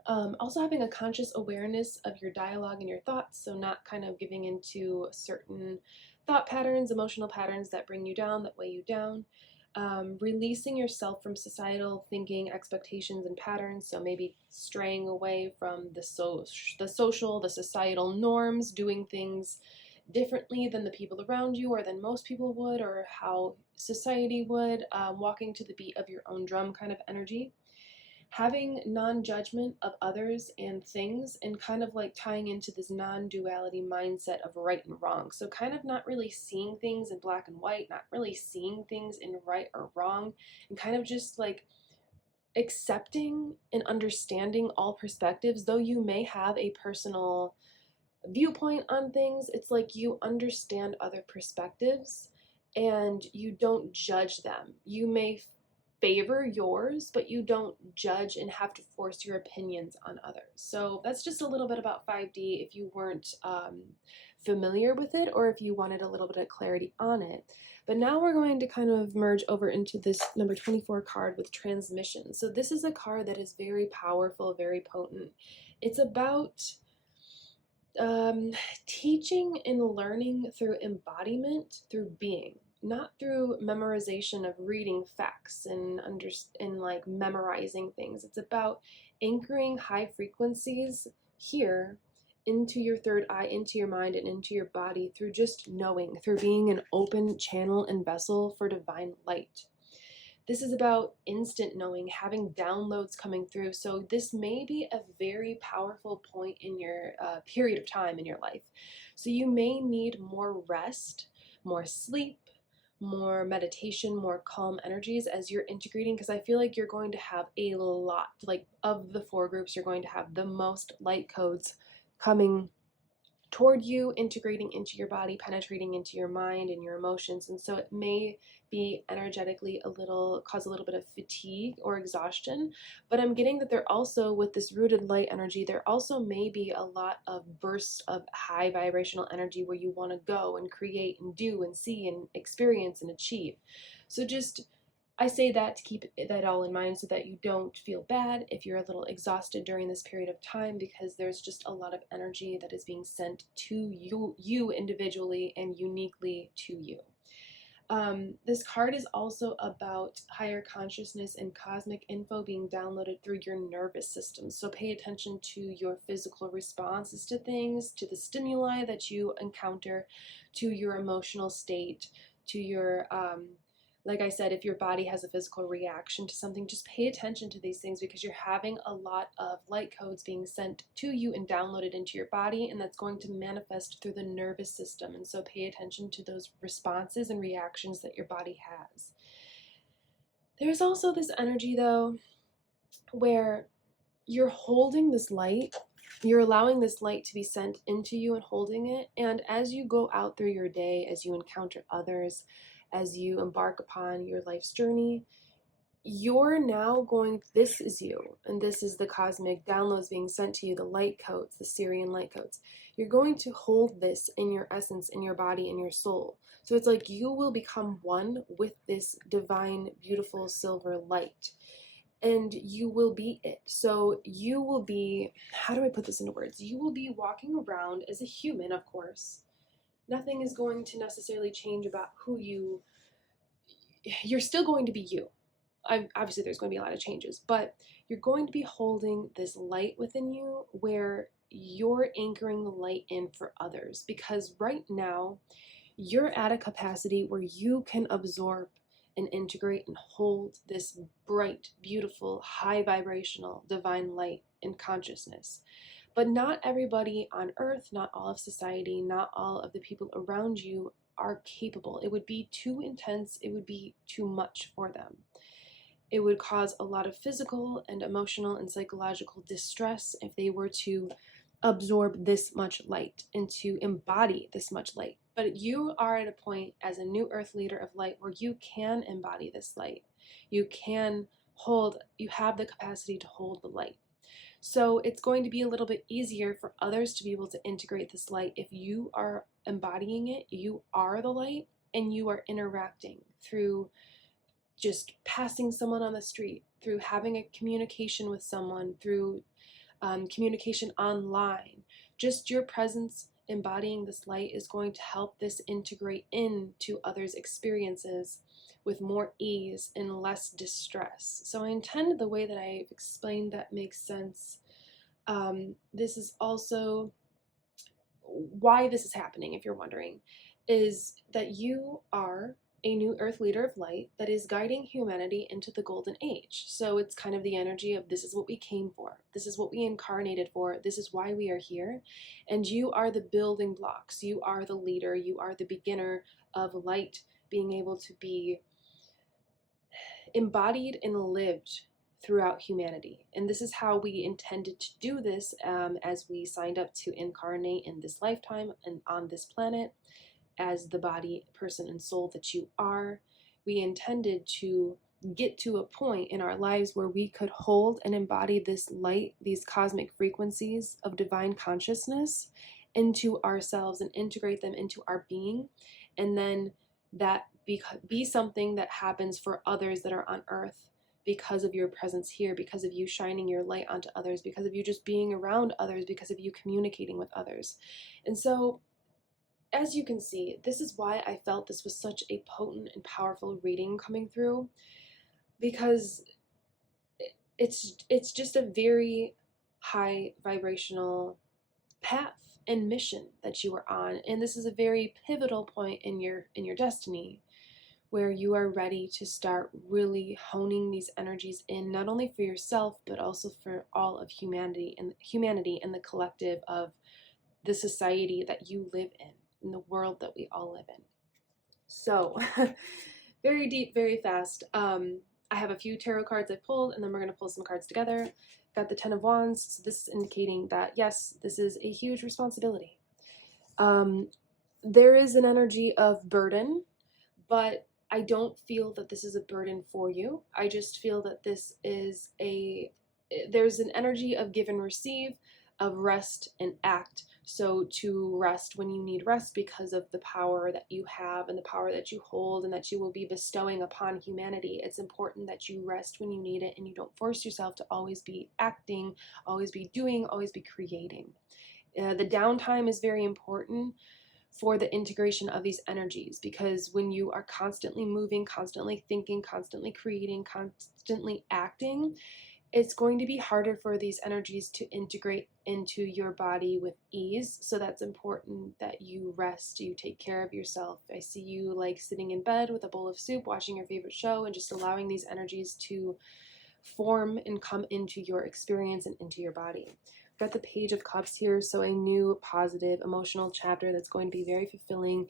Also having a conscious awareness of your dialogue and your thoughts, so not kind of giving into certain thought patterns, emotional patterns that bring you down, that weigh you down. Releasing yourself from societal thinking, expectations, and patterns, so maybe straying away from the social, the societal norms, doing things differently than the people around you or than most people would or how society would, walking to the beat of your own drum kind of energy. Having non-judgment of others and things, and kind of like tying into this non-duality mindset of right and wrong. So kind of not really seeing things in black and white, not really seeing things in right or wrong, and kind of just like accepting and understanding all perspectives. Though you may have a personal viewpoint on things, it's like you understand other perspectives and you don't judge them. You may favor yours, but you don't judge and have to force your opinions on others. So that's just a little bit about 5D if you weren't familiar with it or if you wanted a little bit of clarity on it. But now we're going to kind of merge over into this number 24 card with transmission. So this is a card that is very powerful, very potent. It's about teaching and learning through embodiment, through being, not through memorization of reading facts and like memorizing things. It's about anchoring high frequencies here into your third eye, into your mind, and into your body through just knowing, through being an open channel and vessel for divine light. This is about instant knowing, having downloads coming through. So this may be a very powerful point in your period of time in your life. So you may need more rest, more sleep, more meditation, more calm energies as you're integrating, because I feel like you're going to have a lot, like of the four groups, you're going to have the most light codes coming toward you, integrating into your body, penetrating into your mind and your emotions. And so it may be energetically cause a little bit of fatigue or exhaustion, but I'm getting that there also, with this rooted light energy, there also may be a lot of bursts of high vibrational energy where you want to go and create and do and see and experience and achieve. So just, I say that to keep that all in mind so that you don't feel bad if you're a little exhausted during this period of time, because there's just a lot of energy that is being sent to you individually and uniquely to you. This card is also about higher consciousness and cosmic info being downloaded through your nervous system. So pay attention to your physical responses to things, to the stimuli that you encounter, to your emotional state, to your like I said, if your body has a physical reaction to something, just pay attention to these things, because you're having a lot of light codes being sent to you and downloaded into your body, and that's going to manifest through the nervous system. And so pay attention to those responses and reactions that your body has. There's also this energy, though, where you're holding this light, you're allowing this light to be sent into you and holding it. And as you go out through your day, as you encounter others, as you embark upon your life's journey, you're now going, this is you, and this is the cosmic downloads being sent to you, the light codes, the Sirian light codes. You're going to hold this in your essence, in your body, in your soul. So it's like you will become one with this divine, beautiful silver light, and you will be it. So you will be, how do I put this into words? You will be walking around as a human, of course. Nothing is going to necessarily change about who you're still going to be you. Obviously there's going to be a lot of changes, but you're going to be holding this light within you where you're anchoring the light in for others, because right now you're at a capacity where you can absorb and integrate and hold this bright, beautiful, high vibrational divine light in consciousness. But not everybody on earth, not all of society, not all of the people around you are capable. It would be too intense, it would be too much for them. It would cause a lot of physical and emotional and psychological distress if they were to absorb this much light and to embody this much light. But you are at a point as a new earth leader of light where you can embody this light. You can hold, you have the capacity to hold the light. So it's going to be a little bit easier for others to be able to integrate this light if you are embodying it, you are the light, and you are interacting through just passing someone on the street, through having a communication with someone, through communication online. Just your presence embodying this light is going to help this integrate into others' experiences with more ease and less distress. So I intend the way that I've explained that makes sense. This is also why this is happening, if you're wondering, is that you are a new earth leader of light that is guiding humanity into the golden age. So it's kind of the energy of this is what we came for. This is what we incarnated for. This is why we are here. And you are the building blocks. You are the leader. You are the beginner of light being able to be embodied and lived throughout humanity. And this is how we intended to do this as we signed up to incarnate in this lifetime and on this planet as the body, person, and soul that you are. We intended to get to a point in our lives where we could hold and embody this light, these cosmic frequencies of divine consciousness into ourselves and integrate them into our being, and then that be something that happens for others that are on earth because of your presence here, because of you shining your light onto others, because of you just being around others, because of you communicating with others. And so as you can see, this is why I felt this was such a potent and powerful reading coming through, because it's just a very high vibrational path and mission that you are on, and this is a very pivotal point in your destiny where you are ready to start really honing these energies in, not only for yourself but also for all of humanity and the collective of the society that you live in the world that we all live in. So very deep, very fast. I have a few tarot cards I pulled, and then we're going to pull some cards together. Got the 10 of Wands, so this is indicating that yes, this is a huge responsibility. There is an energy of burden, but I don't feel that this is a burden for you. I just feel that this is there's an energy of give and receive, of rest and act. So to rest when you need rest because of the power that you have and the power that you hold and that you will be bestowing upon humanity. It's important that you rest when you need it and you don't force yourself to always be acting, always be doing, always be creating. The downtime is very important for the integration of these energies, because when you are constantly moving, constantly thinking, constantly creating, constantly acting, it's going to be harder for these energies to integrate into your body with ease. So that's important that you rest, you take care of yourself. I see you like sitting in bed with a bowl of soup, watching your favorite show, and just allowing these energies to form and come into your experience and into your body. Got the Page of Cups here, so a new positive emotional chapter that's going to be very fulfilling.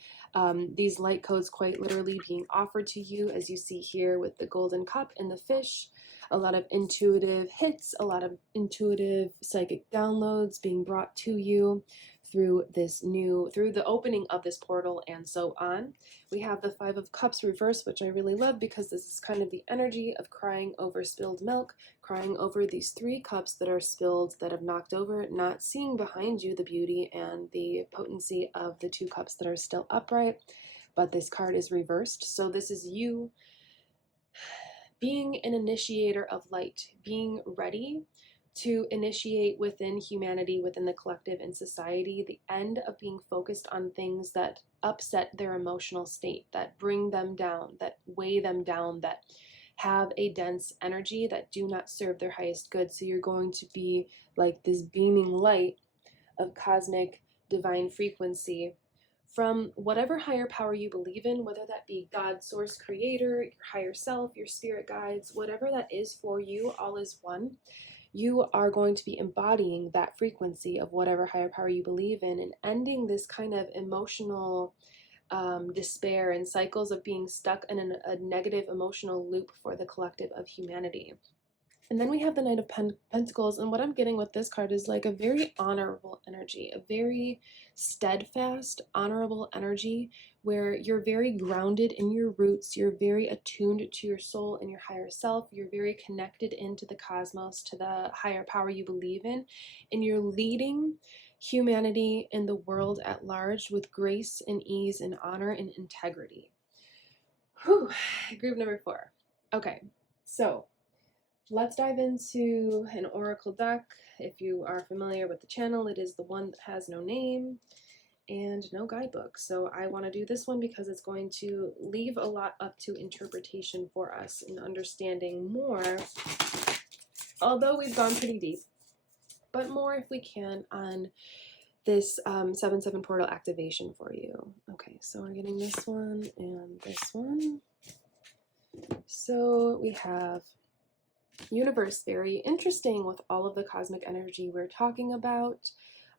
These light codes quite literally being offered to you, as you see here with the golden cup and the fish. A lot of intuitive hits, a lot of intuitive psychic downloads being brought to you through the opening of this portal and so on. We have the Five of Cups reversed, which I really love because this is kind of the energy of crying over spilled milk, crying over these 3 cups that are spilled, that have knocked over, not seeing behind you the beauty and the potency of the 2 cups that are still upright. But this card is reversed, so this is you being an initiator of light, being ready to initiate within humanity, within the collective and society, the end of being focused on things that upset their emotional state, that bring them down, that weigh them down, that have a dense energy, that do not serve their highest good. So you're going to be like this beaming light of cosmic divine frequency from whatever higher power you believe in, whether that be God, source, creator, your higher self, your spirit guides, whatever that is for you, all is one. You are going to be embodying that frequency of whatever higher power you believe in and ending this kind of emotional despair and cycles of being stuck in a negative emotional loop for the collective of humanity. And then we have the Knight of Pentacles, and what I'm getting with this card is like a very honorable energy, a very steadfast, honorable energy where you're very grounded in your roots, you're very attuned to your soul and your higher self, you're very connected into the cosmos, to the higher power you believe in, and you're leading humanity and the world at large with grace and ease and honor and integrity. Whew, group number 4. Okay, so let's dive into an oracle deck. If you are familiar with the channel, it is the one that has no name and no guidebook. So I want to do this one because it's going to leave a lot up to interpretation for us and understanding more, although we've gone pretty deep, but more if we can on this 7/7 portal activation for you. Okay, so we're getting this one and this one. So we have universe, very interesting with all of the cosmic energy we're talking about.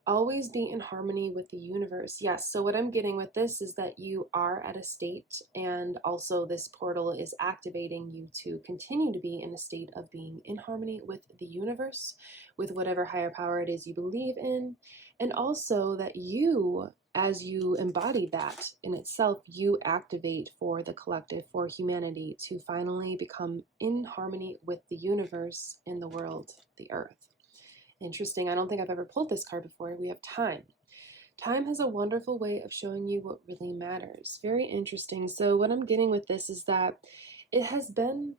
Always be in harmony with the universe. Yes, so what I'm getting with this is that you are at a state, and also this portal is activating you to continue to be in a state of being in harmony with the universe, with whatever higher power it is you believe in, and also that you, as you embody that in itself, you activate for the collective, for humanity, to finally become in harmony with the universe and the world, the earth. Interesting. I don't think I've ever pulled this card before. We have time. Time has a wonderful way of showing you what really matters. Very interesting. So what I'm getting with this is that it has been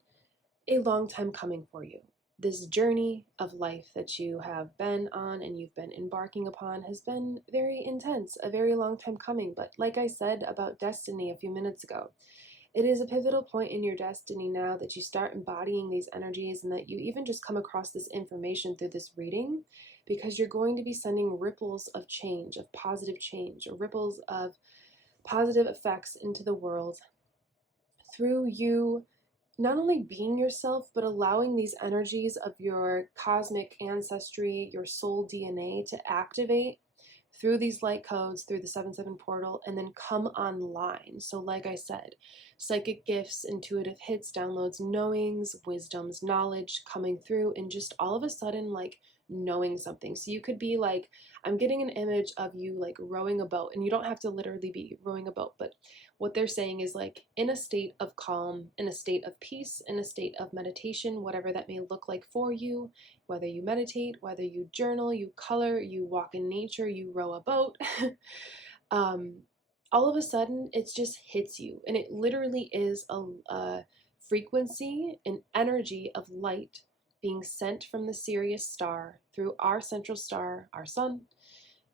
a long time coming for you. This journey of life that you have been on and you've been embarking upon has been very intense, a very long time coming. But like I said about destiny a few minutes ago, it is a pivotal point in your destiny now that you start embodying these energies, and that you even just come across this information through this reading, because you're going to be sending ripples of change, of positive change, or ripples of positive effects into the world through you not only being yourself, but allowing these energies of your cosmic ancestry, your soul DNA to activate through these light codes, through the 7/7 portal, and then come online. So like I said, psychic gifts, intuitive hits, downloads, knowings, wisdoms, knowledge coming through, and just all of a sudden like knowing something. So you could be like, I'm getting an image of you like rowing a boat, and you don't have to literally be rowing a boat, but what they're saying is like in a state of calm, in a state of peace, in a state of meditation, whatever that may look like for you, whether you meditate, whether you journal, you color, you walk in nature, you row a boat, all of a sudden it just hits you. And it literally is a frequency, an energy of light being sent from the Sirius star through our central star, our sun,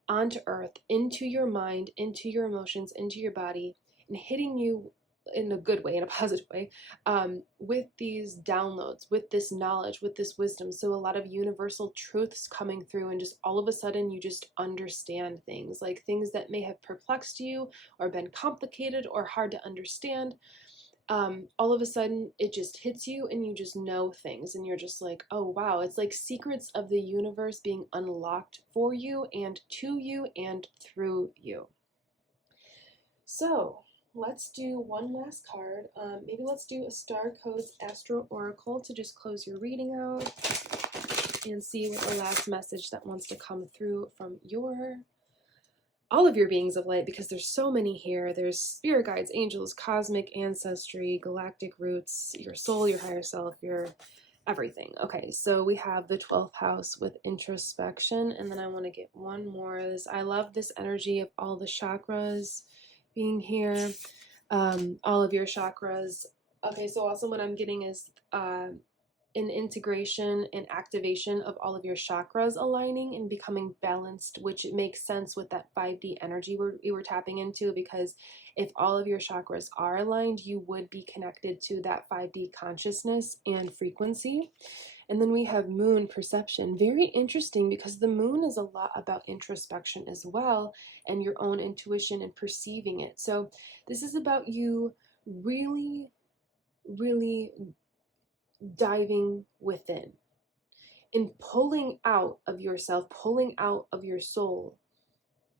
onto Earth, into your mind, into your emotions, into your body, and hitting you in a good way, in a positive way, with these downloads, with this knowledge, with this wisdom. So a lot of universal truths coming through, and just all of a sudden you just understand things, like things that may have perplexed you or been complicated or hard to understand. All of a sudden it just hits you and you just know things, and you're just like, oh wow, it's like secrets of the universe being unlocked for you and to you and through you. So let's do one last card. Maybe let's do a Star Codes Astro Oracle to just close your reading out and see what the last message that wants to come through from all of your beings of light, because there's so many here. There's spirit guides, angels, cosmic ancestry, galactic roots, your soul, your higher self, your everything. Okay, so we have the 12th house with introspection, and then I want to get one more. I love this energy of all the chakras being here, all of your chakras. Okay, so also what I'm getting is an integration and activation of all of your chakras aligning and becoming balanced, which makes sense with that 5D energy we were tapping into, because if all of your chakras are aligned, you would be connected to that 5D consciousness and frequency. And then we have moon perception. Very interesting, because the moon is a lot about introspection as well, and your own intuition and perceiving it. So this is about you really, really diving within and pulling out of yourself, pulling out of your soul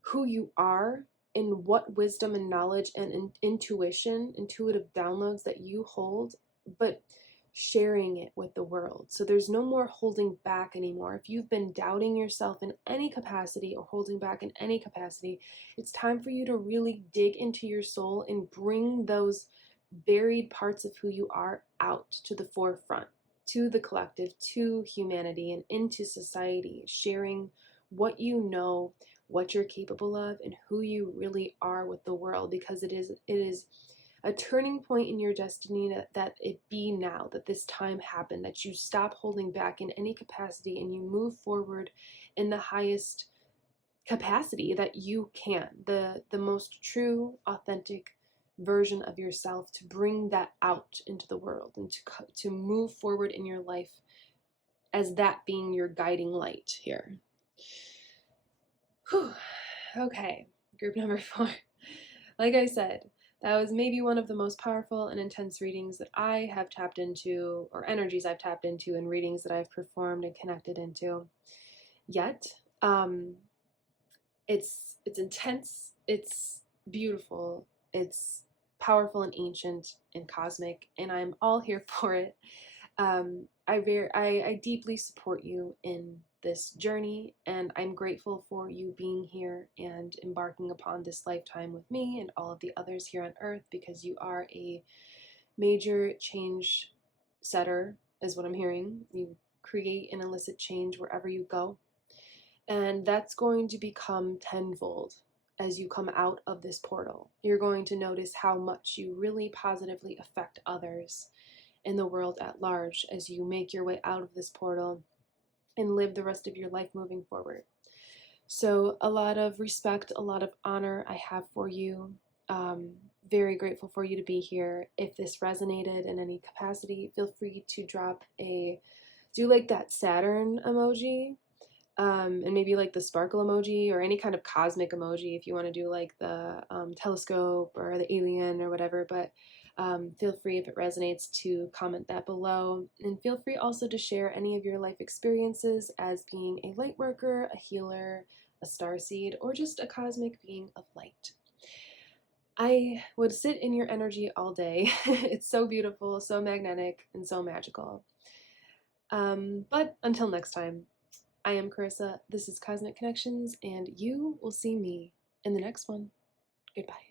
who you are and what wisdom and knowledge and intuitive downloads that you hold, but sharing it with the world. So there's no more holding back anymore. If you've been doubting yourself in any capacity or holding back in any capacity, it's time for you to really dig into your soul and bring those buried parts of who you are out to the forefront, to the collective, to humanity, and into society, sharing what you know, what you're capable of, and who you really are with the world, because it is a turning point in your destiny that it be now, that this time happened, that you stop holding back in any capacity and you move forward in the highest capacity that you can, the most true, authentic version of yourself, to bring that out into the world and to move forward in your life as that being your guiding light here. Whew. Okay, group number 4. Like I said, that was maybe one of the most powerful and intense readings that I have tapped into, or energies I've tapped into in readings that I've performed and connected into yet. It's intense, it's beautiful, it's powerful and ancient and cosmic, and I'm all here for it. I deeply support you in this journey, and I'm grateful for you being here and embarking upon this lifetime with me and all of the others here on Earth, because you are a major change setter, is what I'm hearing. You create and elicit change wherever you go, and that's going to become tenfold as you come out of this portal. You're going to notice how much you really positively affect others in the world at large as you make your way out of this portal and live the rest of your life moving forward. So a lot of respect, a lot of honor I have for you. Very grateful for you to be here. If this resonated in any capacity, feel free to do like that Saturn emoji, and maybe like the sparkle emoji or any kind of cosmic emoji if you want to do like the telescope or the alien or whatever. But feel free, if it resonates, to comment that below. And feel free also to share any of your life experiences as being a light worker, a healer, a starseed, or just a cosmic being of light. I would sit in your energy all day. It's so beautiful, so magnetic, and so magical. But until next time, I am Carissa, this is Cosmic Connections, and you will see me in the next one. Goodbye.